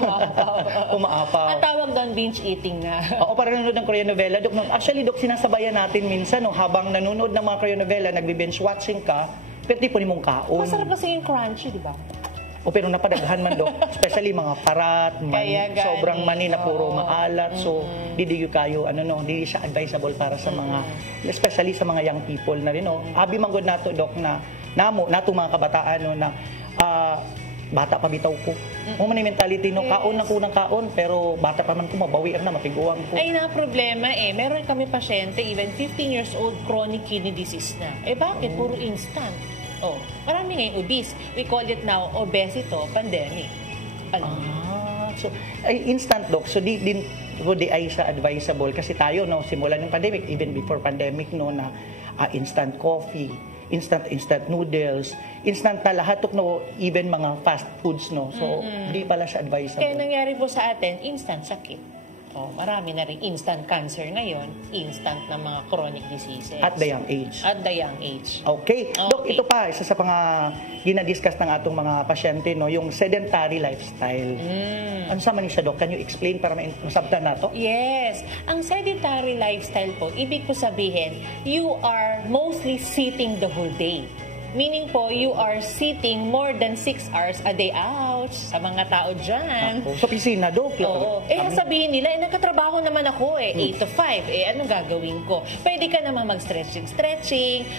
Umaapaw. Ang tawag doon, binge eating na. Oo, para nanonood ng Korean novela, Doc. Actually, Doc, sinasabayan natin minsan, no, habang nanonood ng mga Korean novela, nagbe-binge watching ka, pero di po nimong kaon. Masarap kasi yung crunchy, di ba? O pero napadaghan man, Doc. Especially mga parat, sobrang mani na puro maalat. So, di kayo, di siya advisable para sa mga, especially sa mga young people na rin, no. Abi manggod nato, Doc, na nato mga kabataan, no, na bata pa bitaw ko. Mo man yung mentality, no, kaon na ko ng kaon, pero bata pa man ko, mabawian na, matiguan ko. Ay, na problema meron kami pasyente, even 15 years old, chronic kidney disease na. Bakit? Puro instant. Marami ngayon obese. We call it now obesity pandemic. So, instant, Doc. So, di ay siya advisable kasi tayo, no, simula ng pandemic, even before pandemic, no, na instant coffee, instant noodles, instant na lahat, no, even mga fast foods, no. So, di pala siya advisable. Kaya nangyari po sa atin, instant sakit. Marami na rin instant cancer ngayon, instant na mga chronic diseases. At the young age. At the young age. Okay. Doc, ito pa, isa sa mga ginadiscuss ng atong mga pasyente, no, yung sedentary lifestyle. Ano sa man siya, Doc? Can you explain para masabtan na to? Yes. Ang sedentary lifestyle po, ibig po sabihin, you are mostly sitting the whole day. Meaning po, you are sitting more than 6 hours a day. Ouch! Sa mga tao dyan. Sa opisina, Dok. Oo. Sabihin nila, nagkatrabaho naman ako 8 to 5. Anong gagawin ko? Pwede ka naman mag-stretching,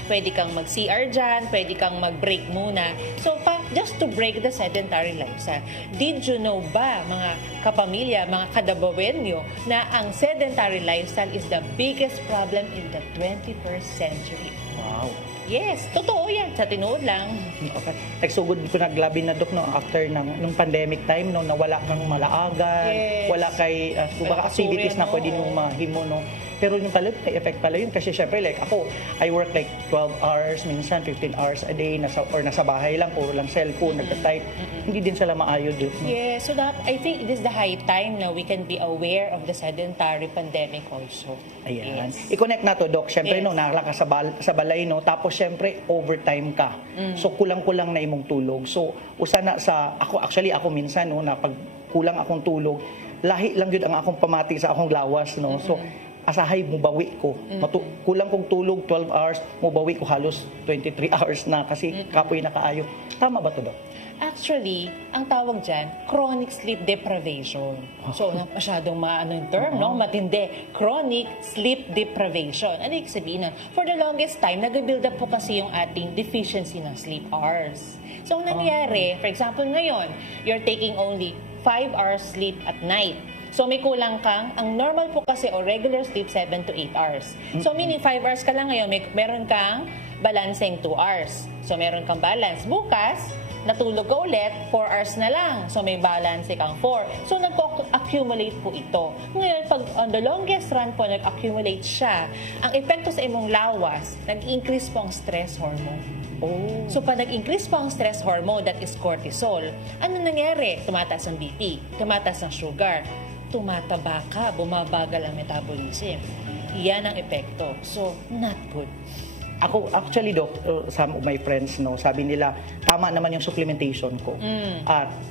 pwede kang mag-CR dyan, pwede kang mag-break muna. So, just to break the sedentary lifestyle. Did you know ba, mga kapamilya, mga kadabawenyo, na ang sedentary lifestyle is the biggest problem in the 21st century? Wow. Yes, totoo yan. Sa tinuod lang. Okay. Nagsugod ko naglabi na, Dok, no, after nung pandemic time, no, na wala kang malaagan, wala kay baka activities na pwede nung mahimo, no. Pero yung pala, may effect pala yun. Kasi syempre, like ako, I work like 12 hours, minsan 15 hours a day, nasa bahay lang, puro lang cellphone, nagka-type. Hindi din sila maayo, Dok. No? Yeah, so that, I think it is the high time na we can be aware of the sedentary pandemic also. Ayan. Yes. I-connect na to, Dok. Syempre, Yes. no, nakala ka sa balay, no, tapos syempre, overtime ka. So, kulang-kulang na imong tulog. So, usa na ako minsan, no, na pag kulang akong tulog, lahi lang yun ang akong pamati sa akong lawas, no. So, asahay mo bawi ko. Kulang kong tulog 12 hours, mo bawi ko halos 23 hours na kasi kapoy na kaayo. Tama ba to, Dok? Actually, ang tawag dyan, chronic sleep deprivation. So, masyadong yung term, no? Matindi. Chronic sleep deprivation. Ano yung sabihin nun? For the longest time, nag-build up po kasi yung ating deficiency ng sleep hours. So, ang nangyari, for example, ngayon, you're taking only 5 hours sleep at night. So, may kulang kang, ang normal po kasi o regular sleep, 7 to 8 hours. So, meaning 5 hours ka lang ngayon, meron kang balancing 2 hours. So, meron kang balance. Bukas, natulog ka ulit, 4 hours na lang. So, may balance kang 4. So, nag-accumulate po ito. Ngayon, pag on the longest run po, nag-accumulate siya, ang epekto sa imong lawas, nag-increase po ang stress hormone. So, pag nag-increase po ang stress hormone, that is cortisol, ano nangyari? Tumataas ang BP, tumataas ang sugar, tumataba ka, bumabagal ang metabolism. Yan ang epekto. So, not good. Ako, actually, Dok, some of my friends, no, sabi nila, tama naman yung supplementation ko.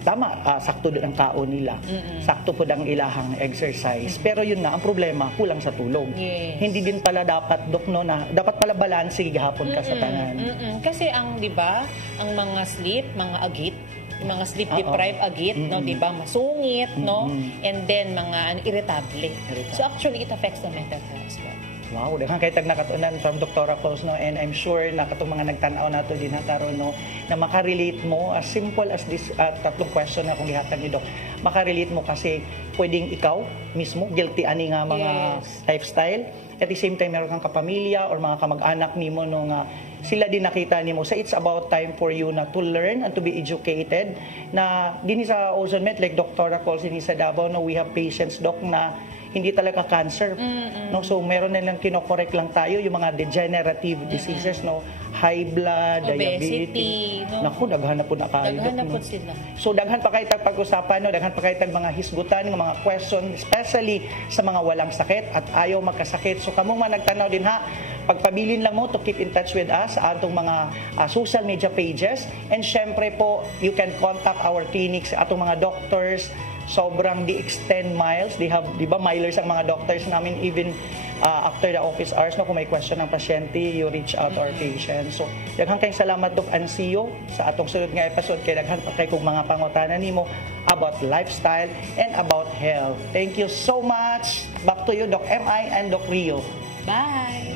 Tama, sakto doon ang kaon nila. Sakto po ang ilahang exercise. Pero yun nga, ang problema, kulang sa tulog. Yes. Hindi din pala dapat, Dok, no, na dapat pala balanse gihapon ka sa tanan. Kasi ang, di ba, ang mga sleep, mga agit, mga sleep-deprived agit, no, di ba, masungit, no, and then mga irritable. So actually, it affects the mental health as well. Wow, dahil kay tag nakatunan from Dr. Coles, no, and I'm sure na katong mga nagtanaw nato din karon, no, na makarelate mo as simple as this tatlong question na kung gihatag ni Doc. Makarelate mo kasi pwedeng ikaw mismo guilty ani nga mga lifestyle. At the same time, meron kang kapamilya or mga kamag-anak nimo no nga sila din nakita nimo. So it's about time for you na to learn and to be educated. Na din sa Ozone Med, like Dr. Coles din sa Davao, no, we have patients, Doc, na hindi talaga cancer. No, so meron na lang kino-correct lang tayo yung mga degenerative diseases, no, high blood, diabetes. No? Naku, daghan na po na kayo. Daghan na po sila. So daghan pa kayo pag-usapan, no, daghan pa kayo mga hisgutan, mga question, especially sa mga walang sakit at ayaw magkasakit. So kamong man nagtanaw din ha, pagpabilin lang mo to keep in touch with us sa atong mga social media pages. And syempre po, you can contact our clinics, atong mga doctors. Sobrang di-extend miles. They have, di ba, milers ang mga doctors namin even after the office hours. No, kung may question ng pasyente, you reach out to our patients. So, daghan kayong salamat, Doc Ancio, sa atong sunod nga episode. Kaya daghan pa kayo kung mga pangutanan nimo about lifestyle and about health. Thank you so much. Back to you, Doc M.I. and Doc Rio. Bye!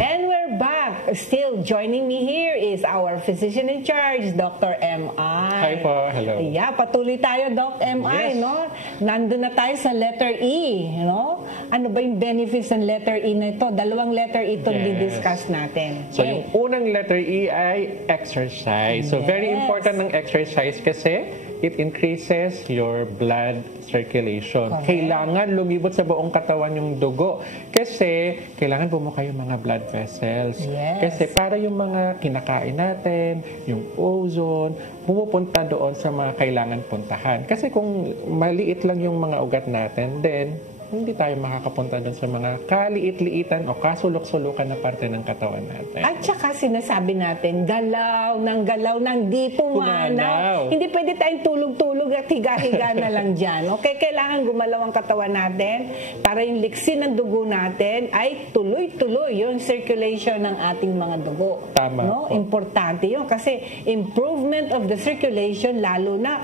And we're back. Still joining me here is our physician in charge, Dr. M.I. Hi po, hello. Yeah, patuloy tayo, Doc M.I., Yes. no? Nandun na tayo sa letter E, no? Ano ba yung benefits ng letter E na ito? Dalawang letter E itong Yes. di-discuss natin. So yung unang letter E ay exercise. So very Yes. important ng exercise kasi it increases your blood circulation. Correct. Kailangan lumibot sa buong katawan yung dugo. Kasi kailangan bumuka yung mga blood vessels. Yes. Kasi para yung mga kinakain natin, yung ozone, pumupunta doon sa mga kailangan puntahan. Kasi kung maliit lang yung mga ugat natin, then hindi tayo makakapunta doon sa mga kaliit-liitan o kasulok-sulukan na parte ng katawan natin. At saka sinasabi natin, galaw ng di pumanaw. Hindi pwede tayong tulog-tulog at higa-higa na lang dyan. Okay, kailangan gumalaw ang katawan natin para yung liksi ng dugo natin ay tuloy-tuloy yung circulation ng ating mga dugo. Tama no? po. Importante yun kasi improvement of the circulation, lalo na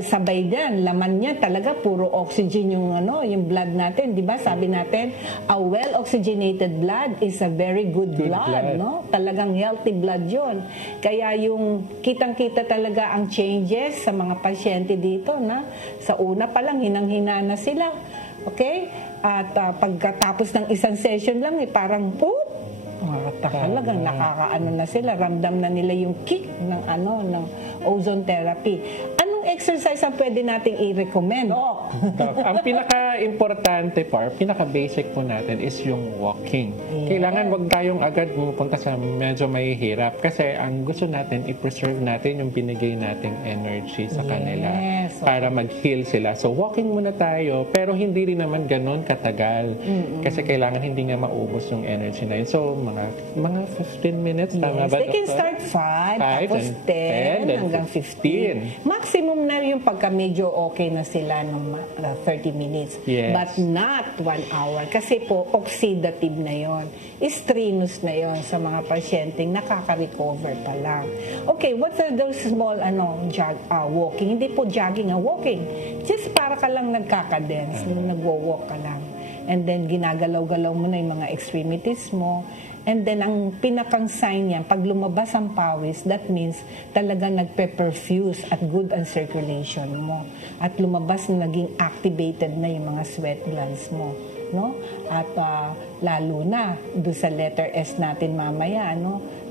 sabay din, laman niya talaga puro oxygen yung yung blood natin, 'di ba? Sabi natin, a well oxygenated blood is a very good blood, no? Talagang healthy blood 'yon. Kaya yung kitang-kita talaga ang changes sa mga pasyente dito na sa una pa lang hinang-hina na sila. Okay? At pagkatapos ng isang session lang parang talagang nakakaano na sila, ramdam na nila yung kick ng ng ozone therapy. Anong exercise ang pwede nating i-recommend? Ang pinaka-importante po, pinaka-basic po natin is yung walking. Kailangan wag tayong agad pumunta sa medyo mahihirap kasi ang gusto natin, i-preserve natin yung binigay nating energy sa kanila para mag-heal sila. So walking muna tayo, pero hindi rin naman ganun katagal kasi kailangan hindi nga maubos yung energy na yun. So mga 15 minutes, tama ba? They can start 5, tapos 10, hanggang 15. Maximum na yung pagka medyo okay na sila ng 30 minutes. Yes. But not 1 hour. Kasi po, oxidative na yon, strenuous na yon sa mga pasyenteng nakaka-recover pa lang. Okay, what are those small walking? Hindi po jogging, walking. Just para ka lang nagkakadance, nagwo-walk ka lang. And then ginagalaw-galaw mo na yung mga extremities mo. And then, ang pinakang sign niyan, pag lumabas ang pawis, that means talaga nagpe-perfuse at good ang circulation mo. At lumabas na naging activated na yung mga sweat glands mo. No? At lalo na, doon sa letter S natin mamaya,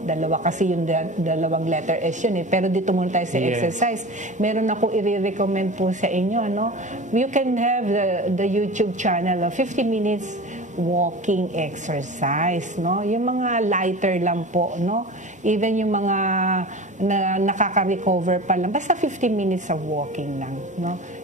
dalawa kasi yung dalawang letter S yun pero dito muna tayo sa exercise. Meron ako i-recommend po sa inyo. You can have the YouTube channel of 50 minutes walking exercise, yung mga lighter lang po, even yung mga nakaka-recover pa lang, basta 15 minutes of walking lang,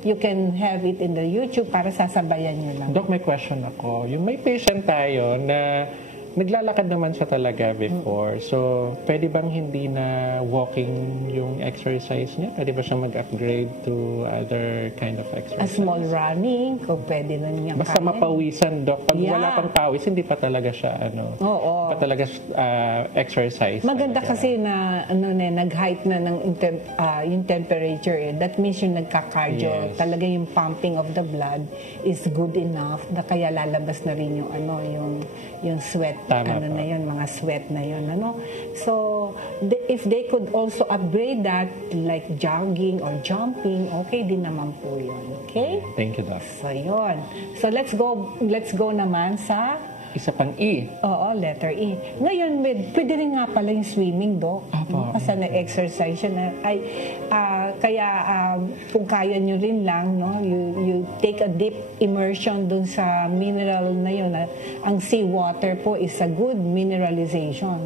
you can have it in the YouTube para sasabayan nyo lang. Doc, may question ako. Yung may patient tayo na naglalakad naman siya talaga before. So, pwede bang hindi na walking yung exercise niya? Pwede ba siya mag-upgrade to other kind of exercise? A small running, kung pwede na niya basta mapawisan, Doc. Pag wala pang pawis, hindi pa talaga siya, pa talaga exercise. Maganda talaga. kasi na, nag-height na ng yung temperature. That means yung nagka-cardio. Talaga yung pumping of the blood is good enough na kaya lalabas na rin yung, yung sweat. Na yun, mga sweat na yun. So, if they could also upgrade that, like jogging or jumping, okay din naman po yun. Okay? Thank you, Doc. So, yun. So, let's go naman sa isa pang E. Oo, letter E. Ngayon, pwede rin nga pala yung swimming, Doc. Kasi na-exercise siya kaya kung kaya nyo rin lang, you take a deep immersion dun sa mineral na yun. Ang seawater po is a good mineralization.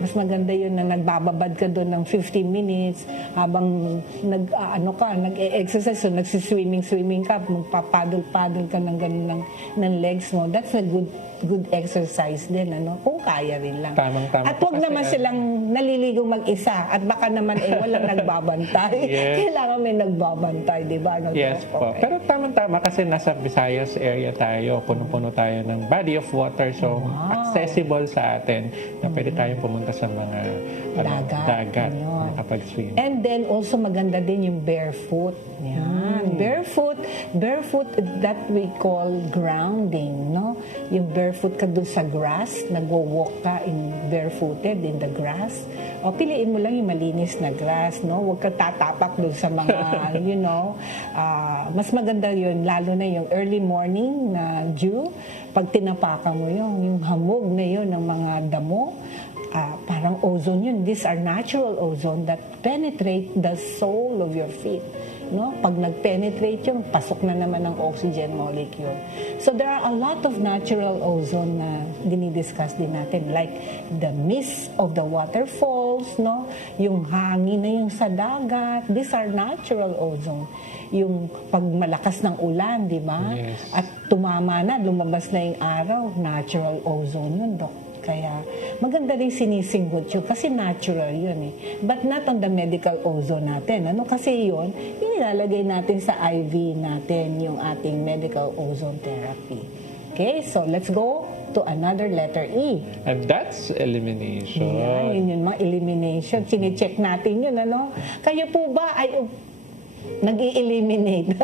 Mas maganda yun na nagbababad ka dun ng 15 minutes habang nag-exercise, so nagsiswimming ka, magpapaddle ka ng ganun ng legs mo. That's a good exercise din, kung kaya rin lang. Tamang-tama. At huwag naman silang naliligo mag-isa at baka naman walang nagbabantay. Kailangan may nagbabantay, di ba? Yes po. Okay. Pero tamang-tama kasi nasa Visayas area tayo, puno-puno tayo ng body of water, so accessible sa atin na pwede tayong pumunta sa mga dagat makapag-swim. And then also maganda din yung barefoot. Yan. Barefoot that we call grounding, Yung barefoot ka dun sa grass, nagwo-walk ka barefooted in the grass. O piliin mo lang yung malinis na grass, Huwag ka tatapak dun sa mga, mas maganda yun, lalo na yung early morning na dew. Pag tinapakan mo yung hamog na yun ng mga damo, parang ozone yun. These are natural ozone that penetrate the sole of your feet. no? Pag nag-penetrate yung, pasok na naman ang oxygen molecule. So there are a lot of natural ozone na dinidiscuss din natin, like the mist of the waterfalls, no? Yung hangin na yung sa dagat, these are natural ozone. Yung pag malakas ng ulan, di ba? Yes. At tumama na, lumabas na yung araw, natural ozone yun, Dok. Kaya maganda rin sinisinggot yun kasi natural yun eh. But not on the medical ozone natin. Ano kasi yun? Inilalagay natin sa IV natin yung ating medical ozone therapy. Okay, so let's go to another letter E. And that's elimination. Yeah, yun yung mga elimination. Sine-check natin yun, ano? Kayo po ba ay nag-i-eliminate?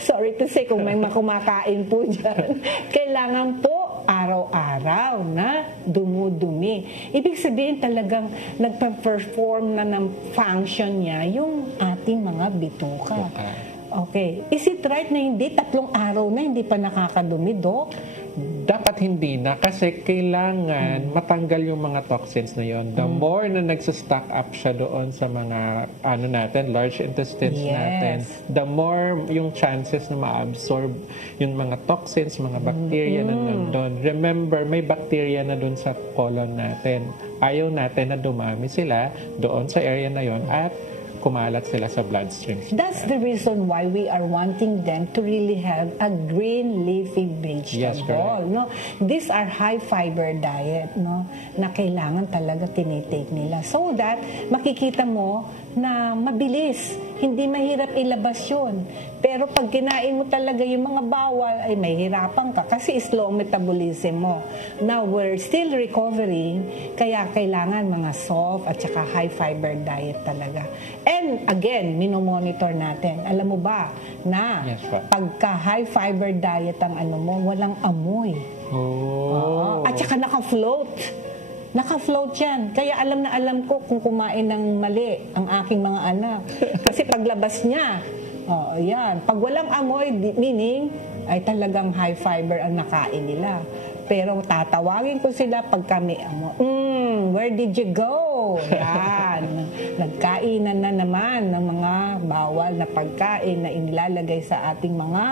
Sorry to say kung may makumakain po dyan. Kailangan po araw-araw na dumudumi. Ibig sabihin talagang nagpa-perform na ng function niya yung ating mga bituka. Okay. Is it right na hindi 3 araw na hindi pa nakakadumi, Dok? Dapat hindi na kasi kailangan matanggal yung mga toxins na yon. The more na nagsa-stock up siya doon sa mga natin, large intestines natin, the more yung chances na ma-absorb yung mga toxins, mga bacteria na nandun. Remember, may bacteria na doon sa colon natin. Ayaw natin na dumami sila doon sa area na yon at kumalat sila sa bloodstream. That's the reason why we are wanting them to really have a green leafy vegetable. Yes, correct. No? These are high fiber diet, no, na kailangan talaga tinitake nila so that makikita mo na mabilis, hindi mahirap ilabas yun. Pero pag kinain mo talaga yung mga bawal, ay mahirapan ka kasi slow metabolism mo. Now, we're still recovering, kaya kailangan mga soft at saka high fiber diet talaga. And again, minomonitor natin. Alam mo ba na pagka high fiber diet ang mo, walang amoy. At saka naka-float. Naka-float yan. Kaya alam na alam ko kung kumain ng mali ang aking mga anak. Kasi paglabas niya, yan. Pag walang amoy, meaning, ay talagang high fiber ang nakain nila. Pero tatawagin ko sila pag kami amoy. Where did you go? Yan. Nagkainan na naman ng mga bawal na pagkain na inilalagay sa ating mga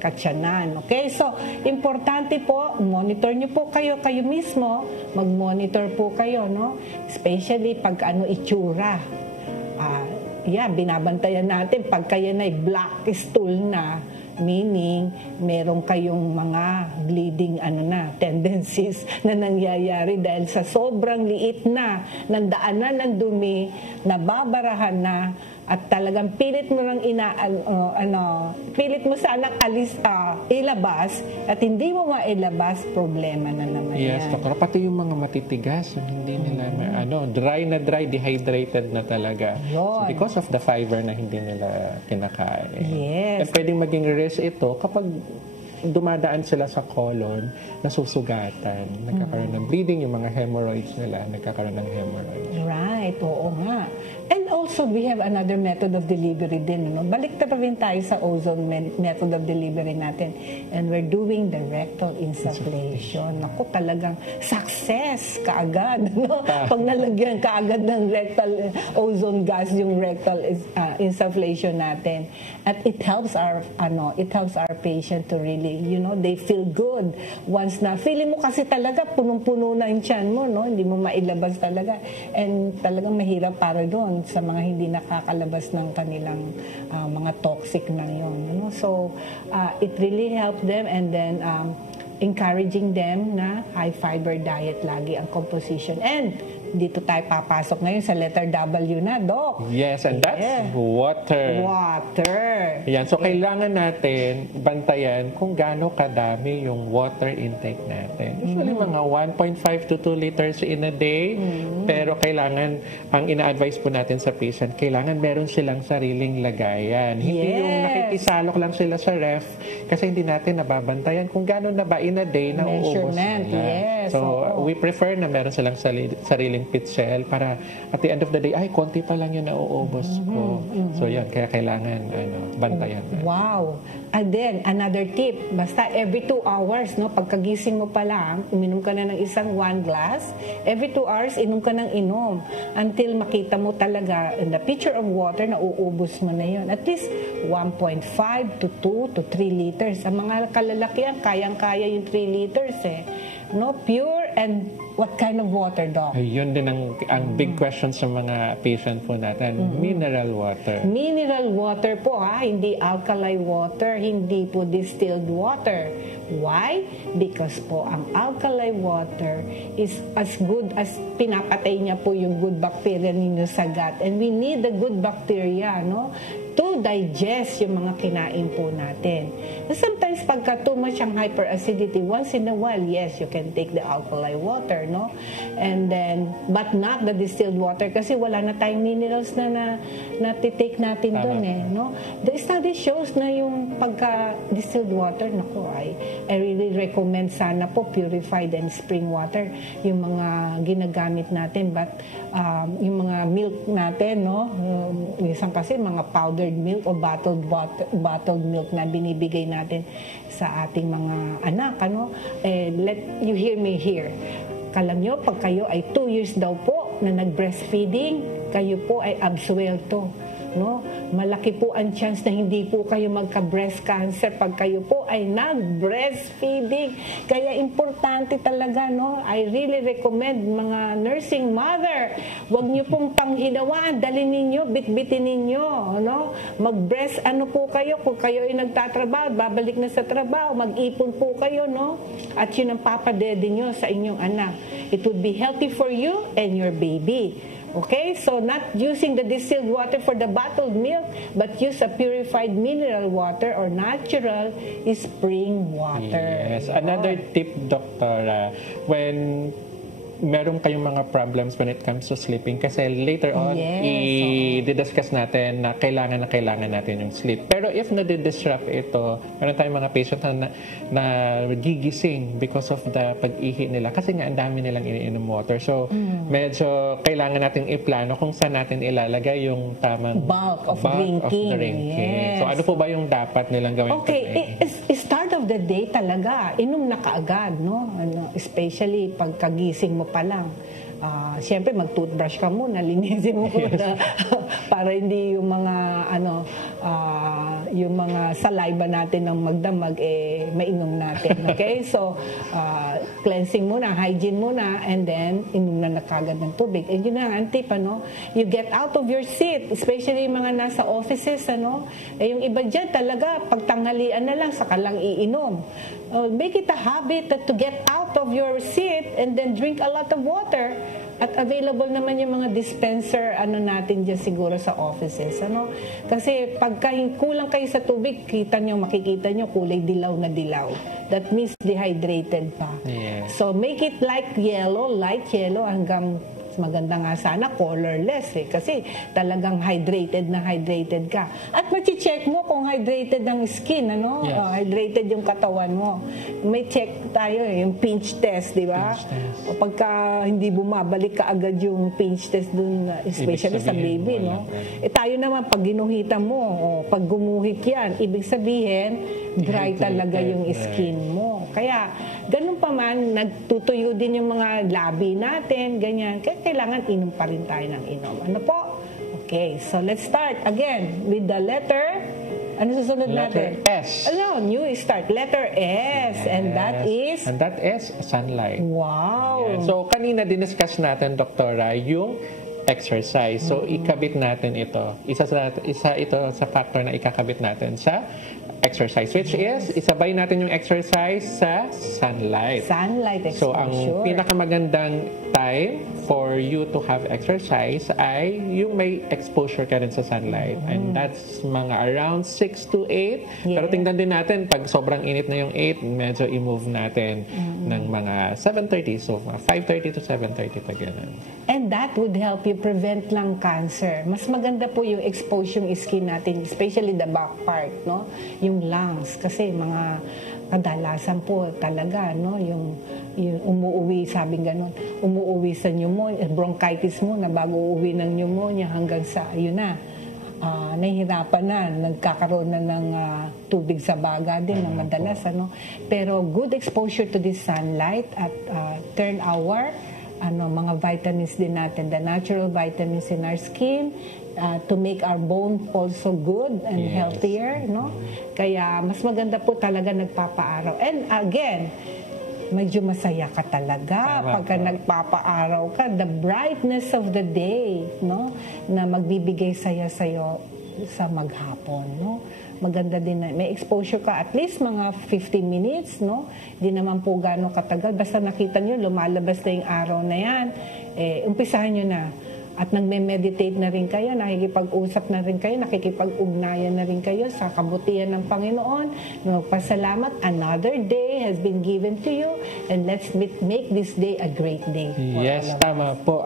katsyanan. Okay? So, importante po, monitor nyo po kayo mismo, mag-monitor po kayo, no? Especially pag itsura. Binabantayan natin pag kayo na black stool na, meaning meron kayong mga bleeding tendencies na nangyayari dahil sa sobrang liit na ng daanan ng dumi, nababarahan na, at talagang pilit mo nang pilit mo sanang ilabas at hindi mo mailabas, problema na naman yan. Yes, Doktor. Pati yung mga matitigas, yung hindi nila dry, dehydrated na talaga. So because of the fiber na hindi nila kinakain. Yes. And pwedeng maging risk ito kapag dumadaan sila sa colon, nasusugatan, nagkakaroon ng bleeding, yung mga hemorrhoids nila, nagkakaroon ng hemorrhoids. Right, oo nga. And also, we have another method of delivery din. No? Balik na rin tayo sa ozone method of delivery natin. And we're doing the rectal insufflation. Naku, talagang success kaagad. No? Pag nalagyan kaagad ng rectal ozone gas, yung rectal insufflation natin. At it helps our patient to really, they feel good. Once na, feeling mo kasi talaga, punong-puno na yung tiyan mo, no? Hindi mo mailabas talaga. And talagang mahirap para doon sa mga hindi nakakalabas ng kanilang mga toxic na yun. So, it really helps them, and then encouraging them na high fiber diet lagi ang composition. And dito tayo papasok ngayon sa letter W na, Doc. Yes, and that's water. Water. Yan. So, kailangan natin bantayan kung gaano kadami yung water intake natin. Usually, mga 1.5 to 2 liters in a day. Pero kailangan, ang ina-advise po natin sa patient, kailangan meron silang sariling lagayan. Hindi yung nakikisalok lang sila sa ref kasi hindi natin nababantayan kung gaano na ba in a day na uubos nila. Yes. So, we prefer na meron silang sariling in pitchel para at the end of the day, ay, konti pa lang yung nauubos ko. So yun, kaya kailangan bantayan. Wow! And then, another tip, basta every 2 hours, no, pagkagising mo pa lang, uminom ka na ng isang 1 glass, every 2 hours, inom ka ng inom. Until makita mo talaga, in the pitcher of water, nauubos mo na yun. At least 1.5 to 2 to 3 liters. Ang mga kalalakihan, kayang-kaya yung 3 liters eh. No, pure and what kind of water, Doc? Yun din ang big question sa mga patient po natin. Mineral water. Mineral water po hindi alkali water, hindi po distilled water. Why? Because po ang alkali water is as good as pinapatay niya po yung good bacteria ninyo sa gut. And we need the good bacteria, no, to digest yung mga kinain po natin. Sometimes pagka too much ang hyperacidity, once in a while, yes, you can take the alkali water, no? And then, but not the distilled water kasi wala na tayong minerals na natitake natin doon no? The study shows na yung pagka distilled water, I really recommend sana po purified and spring water yung mga ginagamit natin, but yung mga milk natin, no? Minsan kasi mga powdered milk o bottled milk na binibigay natin sa ating mga anak, let you hear me here. Kalam nyo, pag kayo ay 2 years daw po na nag-breastfeeding, kayo po ay absuelto. No? Malaki po ang chance na hindi po kayo magka-breast cancer pag kayo po ay nag-breastfeeding. Kaya importante talaga, no? I really recommend mga nursing mother, huwag niyo pong panghinawaan, dalhin ninyo, bitbitin ninyo, no? Mag-breast po kayo, kung kayo ay nagtatrabaho, babalik na sa trabaho, mag-ipon po kayo, no? At yun ang papadede nyo sa inyong anak. It would be healthy for you and your baby. Okay, so not using the distilled water for the bottled milk, but use a purified mineral water or natural spring water. Yes, another tip, Doctor, when meron kayong mga problems when it comes to sleeping, kasi later on, i-discuss natin na kailangan natin yung sleep. Pero if na-disrupt ito, meron tayong mga patient na gigising because of the pag-ihi nila. Kasi nga, ang dami nilang iniinom water. So, medyo kailangan natin iplano kung saan natin ilalagay yung tamang bulk of drinking. Yes. So, ano po ba yung dapat nilang gawin? Okay, start of the day talaga, inom na kaagad, no? Especially pagkagising mo pa lang. Siyempre, mag-toothbrush ka muna, linisin mo muna para hindi yung mga yung mga saliva natin ng magdamag mainom natin. Okay? So, cleansing muna, hygiene muna, and then inom na kagad ng tubig. And yun na ang tip, you get out of your seat, especially yung mga nasa offices, yung iba dyan talaga, pagtanghalian na lang, saka lang iinom. Make it a habit to get out of your seat and then drink a lot of water. At available naman yung mga dispenser natin dyan siguro sa offices. Kasi pagka kulang kayo sa tubig, makikita nyo kulay dilaw na dilaw. That means dehydrated pa. Yes. So make it like yellow, light yellow, hanggang maganda nga sana colorless kasi talagang hydrated ka. At machi-check mo kung hydrated ang skin, Yes. Hydrated yung katawan mo. May check tayo yung pinch test, di ba? O pagka hindi bumabalik ka agad yung pinch test dun, especially sa baby, no? Tayo naman, pag ginuhitan mo, pag gumuhit yan, ibig sabihin, dry talaga yung skin mo. Kaya, ganun pa man, nagtutuyo din yung mga labi natin, ganyan. Kaya kailangan inom pa rin tayo ng inom. Ano po? Okay, so let's start again with the letter. Ano susunod natin? Letter S. New start. Letter S. Yes. And that is? Sunlight. Wow. Yeah. So, kanina diniscuss natin, Doktora, yung exercise. So, ikabit natin ito. Isa ito sa factor na ikakabit natin sa exercise, which is, isabay natin yung exercise sa sunlight. Sunlight exposure. So, ang pinakamagandang time for you to have exercise ay yung may exposure ka rin sa sunlight. And that's mga around 6 to 8. Pero tingnan din natin, pag sobrang init na yung 8, medyo i-move natin ng mga 7:30. So, mga 5:30 to 7:30 pa ganun. And that would help you prevent lung cancer. Mas maganda po yung expose yung skin natin, especially the back part, no? Yung lungs. Kasi mga kadalasan po talaga, no, yung umuuwi, sabing ganun, umuuwi sa pneumonia, bronchitis mo na bago uuwi ng pneumonia hanggang sa, yun na, nahihirapan na, nagkakaroon na ng tubig sa baga din na madalas, ano. Pero good exposure to the sunlight at turn our mga vitamins din natin, the natural vitamins in our skin, to make our bone also good and healthier, no? Kaya mas maganda po talaga nagpapaaraw. And again, medyo masaya ka talaga pagka nagpapaaraw ka. The brightness of the day, no? Na magbibigay saya sa'yo sa maghapon, no? Maganda din na may exposure ka at least mga 15 minutes, no? Hindi naman po gaano katagal. Basta nakita nyo, lumalabas na yung araw na yan, umpisahan nyo na. At nagme-meditate na rin kayo, nakikipag-usap na rin kayo, nakikipag-ugnayan na rin kayo sa kabutihan ng Panginoon. Magpasalamat, another day has been given to you, and let's make this day a great day. Yes, tama po.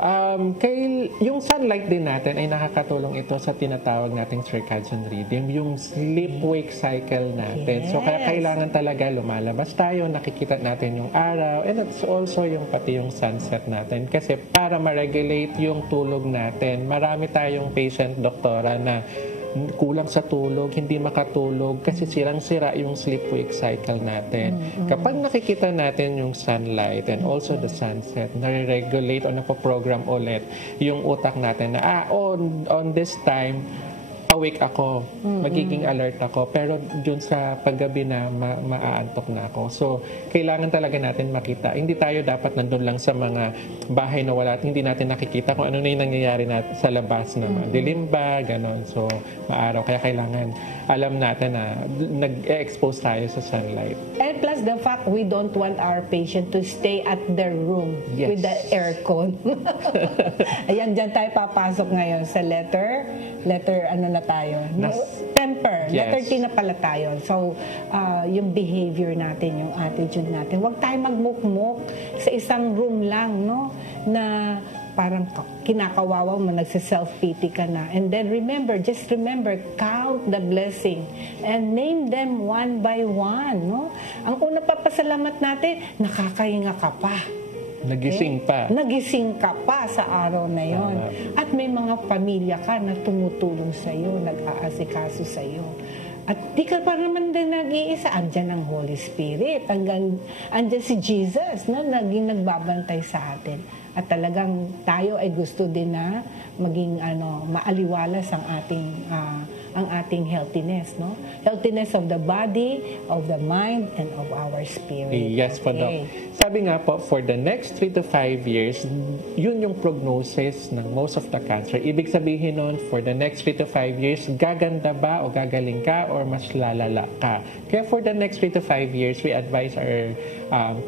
Yung sunlight din natin ay nakakatulong ito sa tinatawag nating circadian rhythm, yung sleep-wake cycle natin. So kaya kailangan talaga lumalabas tayo, nakikita natin yung araw, and it's also yung pati yung sunset natin. Kasi para ma-regulate yung tulog natin. Marami tayong patient, doktora, na kulang sa tulog, hindi makatulog kasi sirang-sira yung sleep-wake cycle natin. Kapag nakikita natin yung sunlight and also the sunset, nare-regulate o napoprogram ulit yung utak natin na on this time, awake ako, magiging alert ako, pero dun sa paggabi na maaantok na ako. So, kailangan talaga natin makita. Hindi tayo dapat nandun lang sa mga bahay na wala at hindi natin nakikita kung ano na yung nangyayari sa labas na dilim ba, ganon. So, maaraw. Kaya kailangan alam natin na nag-expose tayo sa sunlight. And plus the fact we don't want our patient to stay at their room with the aircon. Ayan, dyan tayo papasok ngayon sa letter ano na tayo? Temper. Letter T na pala tayo. So, yung behavior natin, yung attitude natin. Huwag tayo magmukmuk sa isang room lang, no? Na parang kinakawawa mo, nagsiself-pity ka na. And then just remember, count the blessing and name them one by one, no? Ang una papasalamat natin, nakakahinga ka pa. Nagising pa. Nagising ka pa sa araw na yon. At may mga pamilya ka na tumutulong sa iyo, nag-aasikaso sa iyo. At di ka pa naman din nag-iisa. Andyan ang Holy Spirit. Andyan si Jesus, no? Naging nagbabantay sa atin. At talagang tayo ay gusto din na maging maaliwalas ang ating healthiness, no? Healthiness of the body, of the mind, and of our spirit. Yes po, Doc. Sabi nga po, for the next 3 to 5 years, yun yung prognosis ng most of the cancer. Ibig sabihin nun, for the next 3 to 5 years, gaganda ba o gagaling ka or mas lalala ka? Kaya for the next 3 to 5 years, we advise our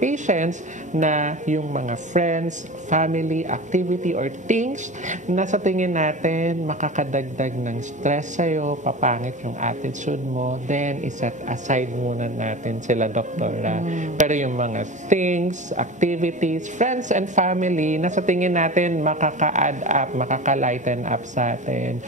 patients na yung mga friends, family, activity, or things na sa tingin natin makakadagdag ng stress sa'yo, papangit yung attitude mo, then iset aside muna natin sila, doktora. Pero yung mga things, activities, friends and family na sa tingin natin makaka-add up, makaka-lighten up sa atin,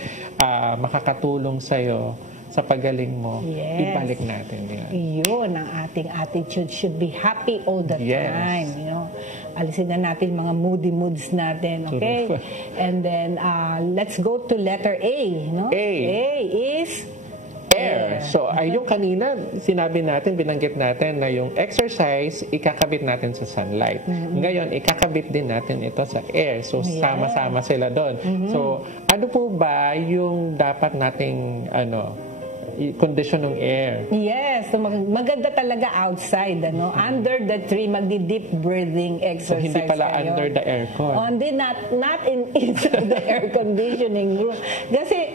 makakatulong sa'yo sa pagaling mo, ibalik natin yan. Yun, ang ating attitude should be happy all the time. You know? Alisin na natin mga moody moods natin, okay? And then, let's go to letter A. No? A is air. So, yung kanina, sinabi natin, binanggit natin na yung exercise, ikakabit natin sa sunlight. Ngayon, ikakabit din natin ito sa air. So, sama-sama sila doon. So, ano po ba yung dapat nating, condition ng air? Yes. So maganda talaga outside, under the tree, magdi-deep breathing exercise. So, hindi pala kayo. under the aircon. Not inside the air conditioning room. Kasi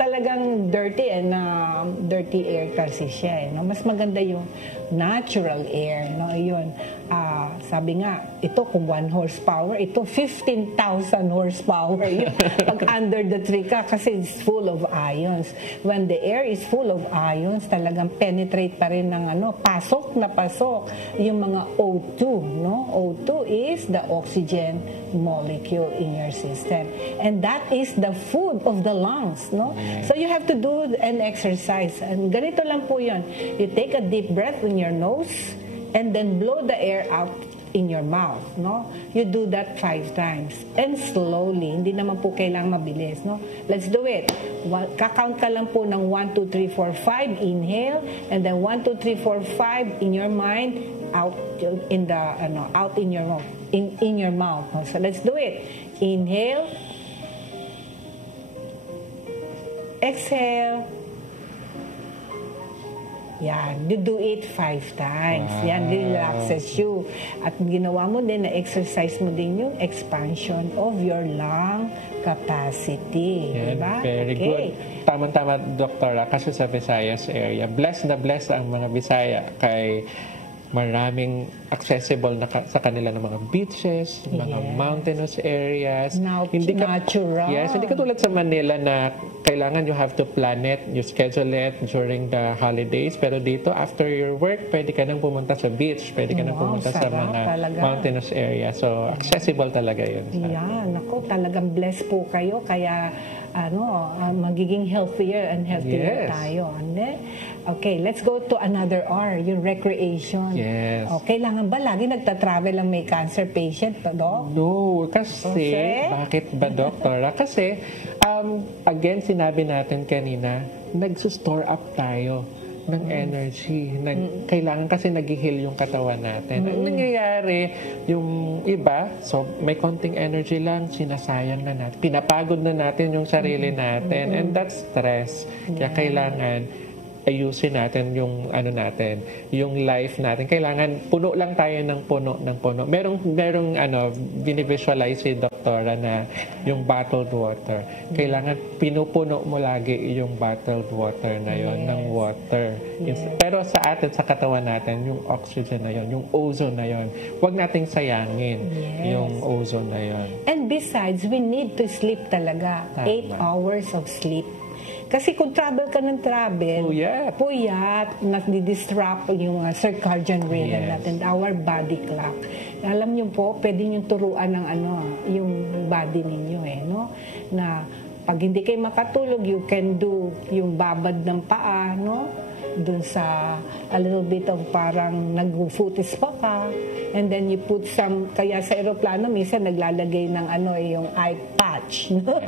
talagang dirty and dirty air kasi siya. Mas maganda yung natural air. Yun. sabi nga, ito kung 1 horsepower, ito 15,000 horsepower. Pag under the tree ka, kasi it's full of ions. When the air is full of ions, talagang penetrate pa rin ng pasok na pasok yung mga O2, no? O2 is the oxygen molecule in your system. And that is the food of the lungs, no? So you have to do an exercise. And ganito lang po yun. You take a deep breath in your nose and then blow the air out in your mouth, no? You do that 5 times. And slowly, hindi naman po kailangang mabilis, no? Let's do it. Kakount ka lang po ng 1, 2, 3, 4, 5, inhale, and then 1, 2, 3, 4, 5 in your mind, out in the out in your mouth, in your mouth. So let's do it. Inhale, exhale. Yan, you do it 5 times. Wow. Yan, relaxes you. At ginawa mo din, na-exercise mo din yung expansion of your lung capacity. Yan, diba? Very good. Tama-tama, Doktora, kasi sa Visayas area, blessed na blessed ang mga Bisaya kay maraming accessible na sa kanila ng mga beaches, mga mountainous areas. Natural. Yes, hindi katulad sa Manila na kailangan you have to plan it, you schedule it during the holidays. Pero dito, after your work, pwede ka nang pumunta sa beach, pwede ka nang pumunta sa mga mountainous area. So, accessible talaga yun. Yan, ako, talagang blessed po kayo. Kaya, magiging healthier and healthier tayo. Okay, let's go to another R, yung recreation. Yes. Kailangan ba lagi nagta-travel ang may cancer patient, Doc? No, kasi, bakit ba, Doktora? Kasi, again, sinabi natin kanina, nagsustor up tayo ng energy. Kailangan kasi nag-heal yung katawan natin. Ang nangyayari, yung iba, so may konting energy lang, sinasayang na natin. Pinapagod na natin yung sarili natin. And that's stress. Kaya kailangan ayusin natin yung yung life natin. Kailangan puno lang tayo ng puno. Merong binivisualize si Doktora na yung bottled water. Kailangan pinupuno mo lagi yung bottled water na yon ng water. Pero sa atin, sa katawan natin, yung oxygen na yon, yung ozone na yon, huwag nating sayangin yung ozone na yon. And besides, we need to sleep talaga. 8 hours of sleep. Kasi kung travel ka ng travel, puyat, nadi-disrupt yung mga circadian rhythm natin, our body clock. Alam niyo po, pwede niyong turuan ng yung body ninyo no? Na pag hindi kayo makatulog, you can do yung babad ng paa, no? Dun sa a little bit of parang nag-footis pa ka. And then you put some, kaya sa aeroplano, minsan naglalagay ng yung eye patch. No?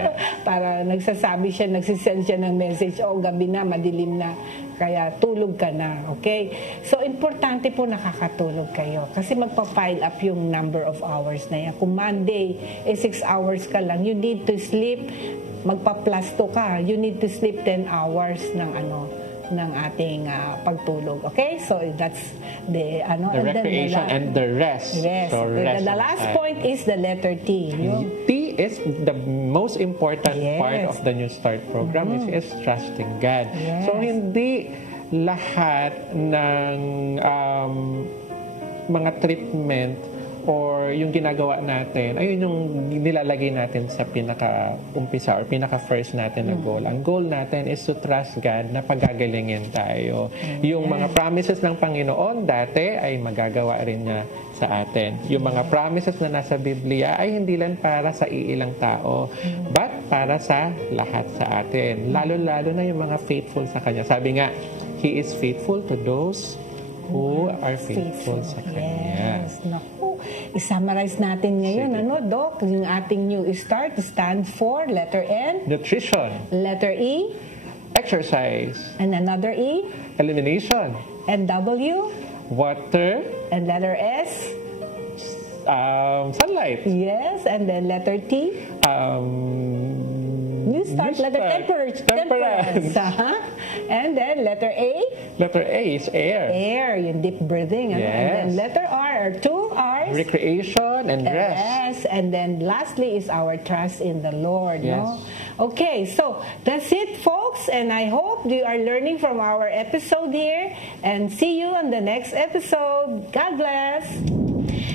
Para nagsasabi siya, nagsisend siya ng message, gabi na, madilim na, kaya tulog ka na. Okay? So, importante po nakakatulog kayo. Kasi magpa-pile up yung number of hours na yan. Kung Monday, 6 hours ka lang, you need to sleep, magpa-plus 2 ka. You need to sleep 10 hours ng ating pagtulog. Okay? So, that's the recreation and the rest. Yes. So, rest the last point is the letter T. T is the most important part of the New Start program, which is trusting God. Yes. So, hindi lahat ng mga treatment or yung ginagawa natin, ayun yung nilalagay natin sa pinaka-umpisa or pinaka-first natin na goal. Ang goal natin is to trust God na pagagalingin tayo. Yung mga promises ng Panginoon dati ay magagawa rin niya sa atin. Yung mga promises na nasa Biblia ay hindi lang para sa iilang tao, but para sa lahat sa atin. Lalo-lalo na yung mga faithful sa Kanya. Sabi nga, He is faithful to those who are faithful sa Kanya. Yes. I-summarize natin ngayon, Doc? Yung ating New Start stands for letter N. Nutrition. Letter E. Exercise. And another E. Elimination. And W. Water. And letter S. Sunlight. Yes. And then letter T. New Start, letter temperance. And then letter A. Letter A is air. Air, yung deep breathing. Yes. And then letter R, 2 R's. Recreation and rest. And then lastly is our trust in the Lord. Yes. No? Okay, so that's it, folks. And I hope you are learning from our episode here. And see you on the next episode. God bless.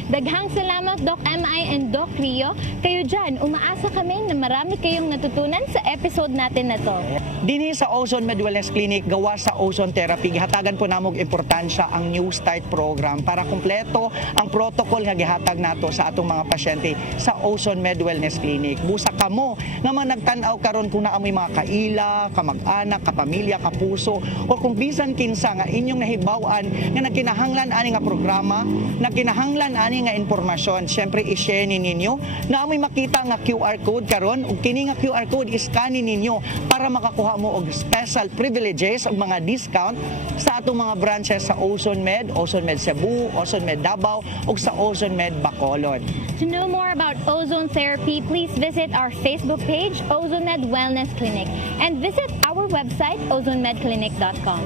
Daghang salamat Doc MI and Doc Rio. Kayo dyan, umaasa kami na marami kayong natutunan sa episode natin na to. Dinhi sa Ozone Med Wellness Clinic, gawa sa ozone therapy, gihatagan po namog importansya ang New Start program para kumpleto ang protocol nga gihatag nato sa atong mga pasyente sa Ozone Med Wellness Clinic. Busa kamo nga mga nagtan-aw karon kung naamoy mga kaila, kamag-anak, kapamilya, kapuso, o kung bisan kinsa nga inyong nahibaw-an nga nagkinahanglan ani nga programa, nagkinahanglan ani nga impormasyon, syempre i-share ninyo na amoy makita nga QR code karon, ug kini nga QR code iskanin ninyo para makakuha mo og special privileges ug mga discount sa atong mga branches sa Ozone Med Cebu, Ozone Med Davao ug sa Ozone Med Bacolod. To know more about ozone therapy, please visit our Facebook page, Ozone Med Wellness Clinic, and visit our website, ozonemedclinic.com.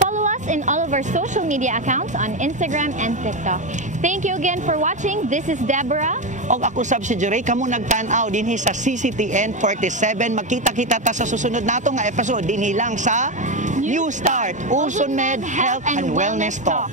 Follow us in all of our social media accounts on Instagram and TikTok. Thank you again for watching. This is Deborah. Og ako sab si Juray, kamo nagtan-aw dinhi sa CCTN 47. Magkita-kita ta sa susunod nato nga episode dinhi lang sa New Start, Ozone Med Health and Wellness Talk.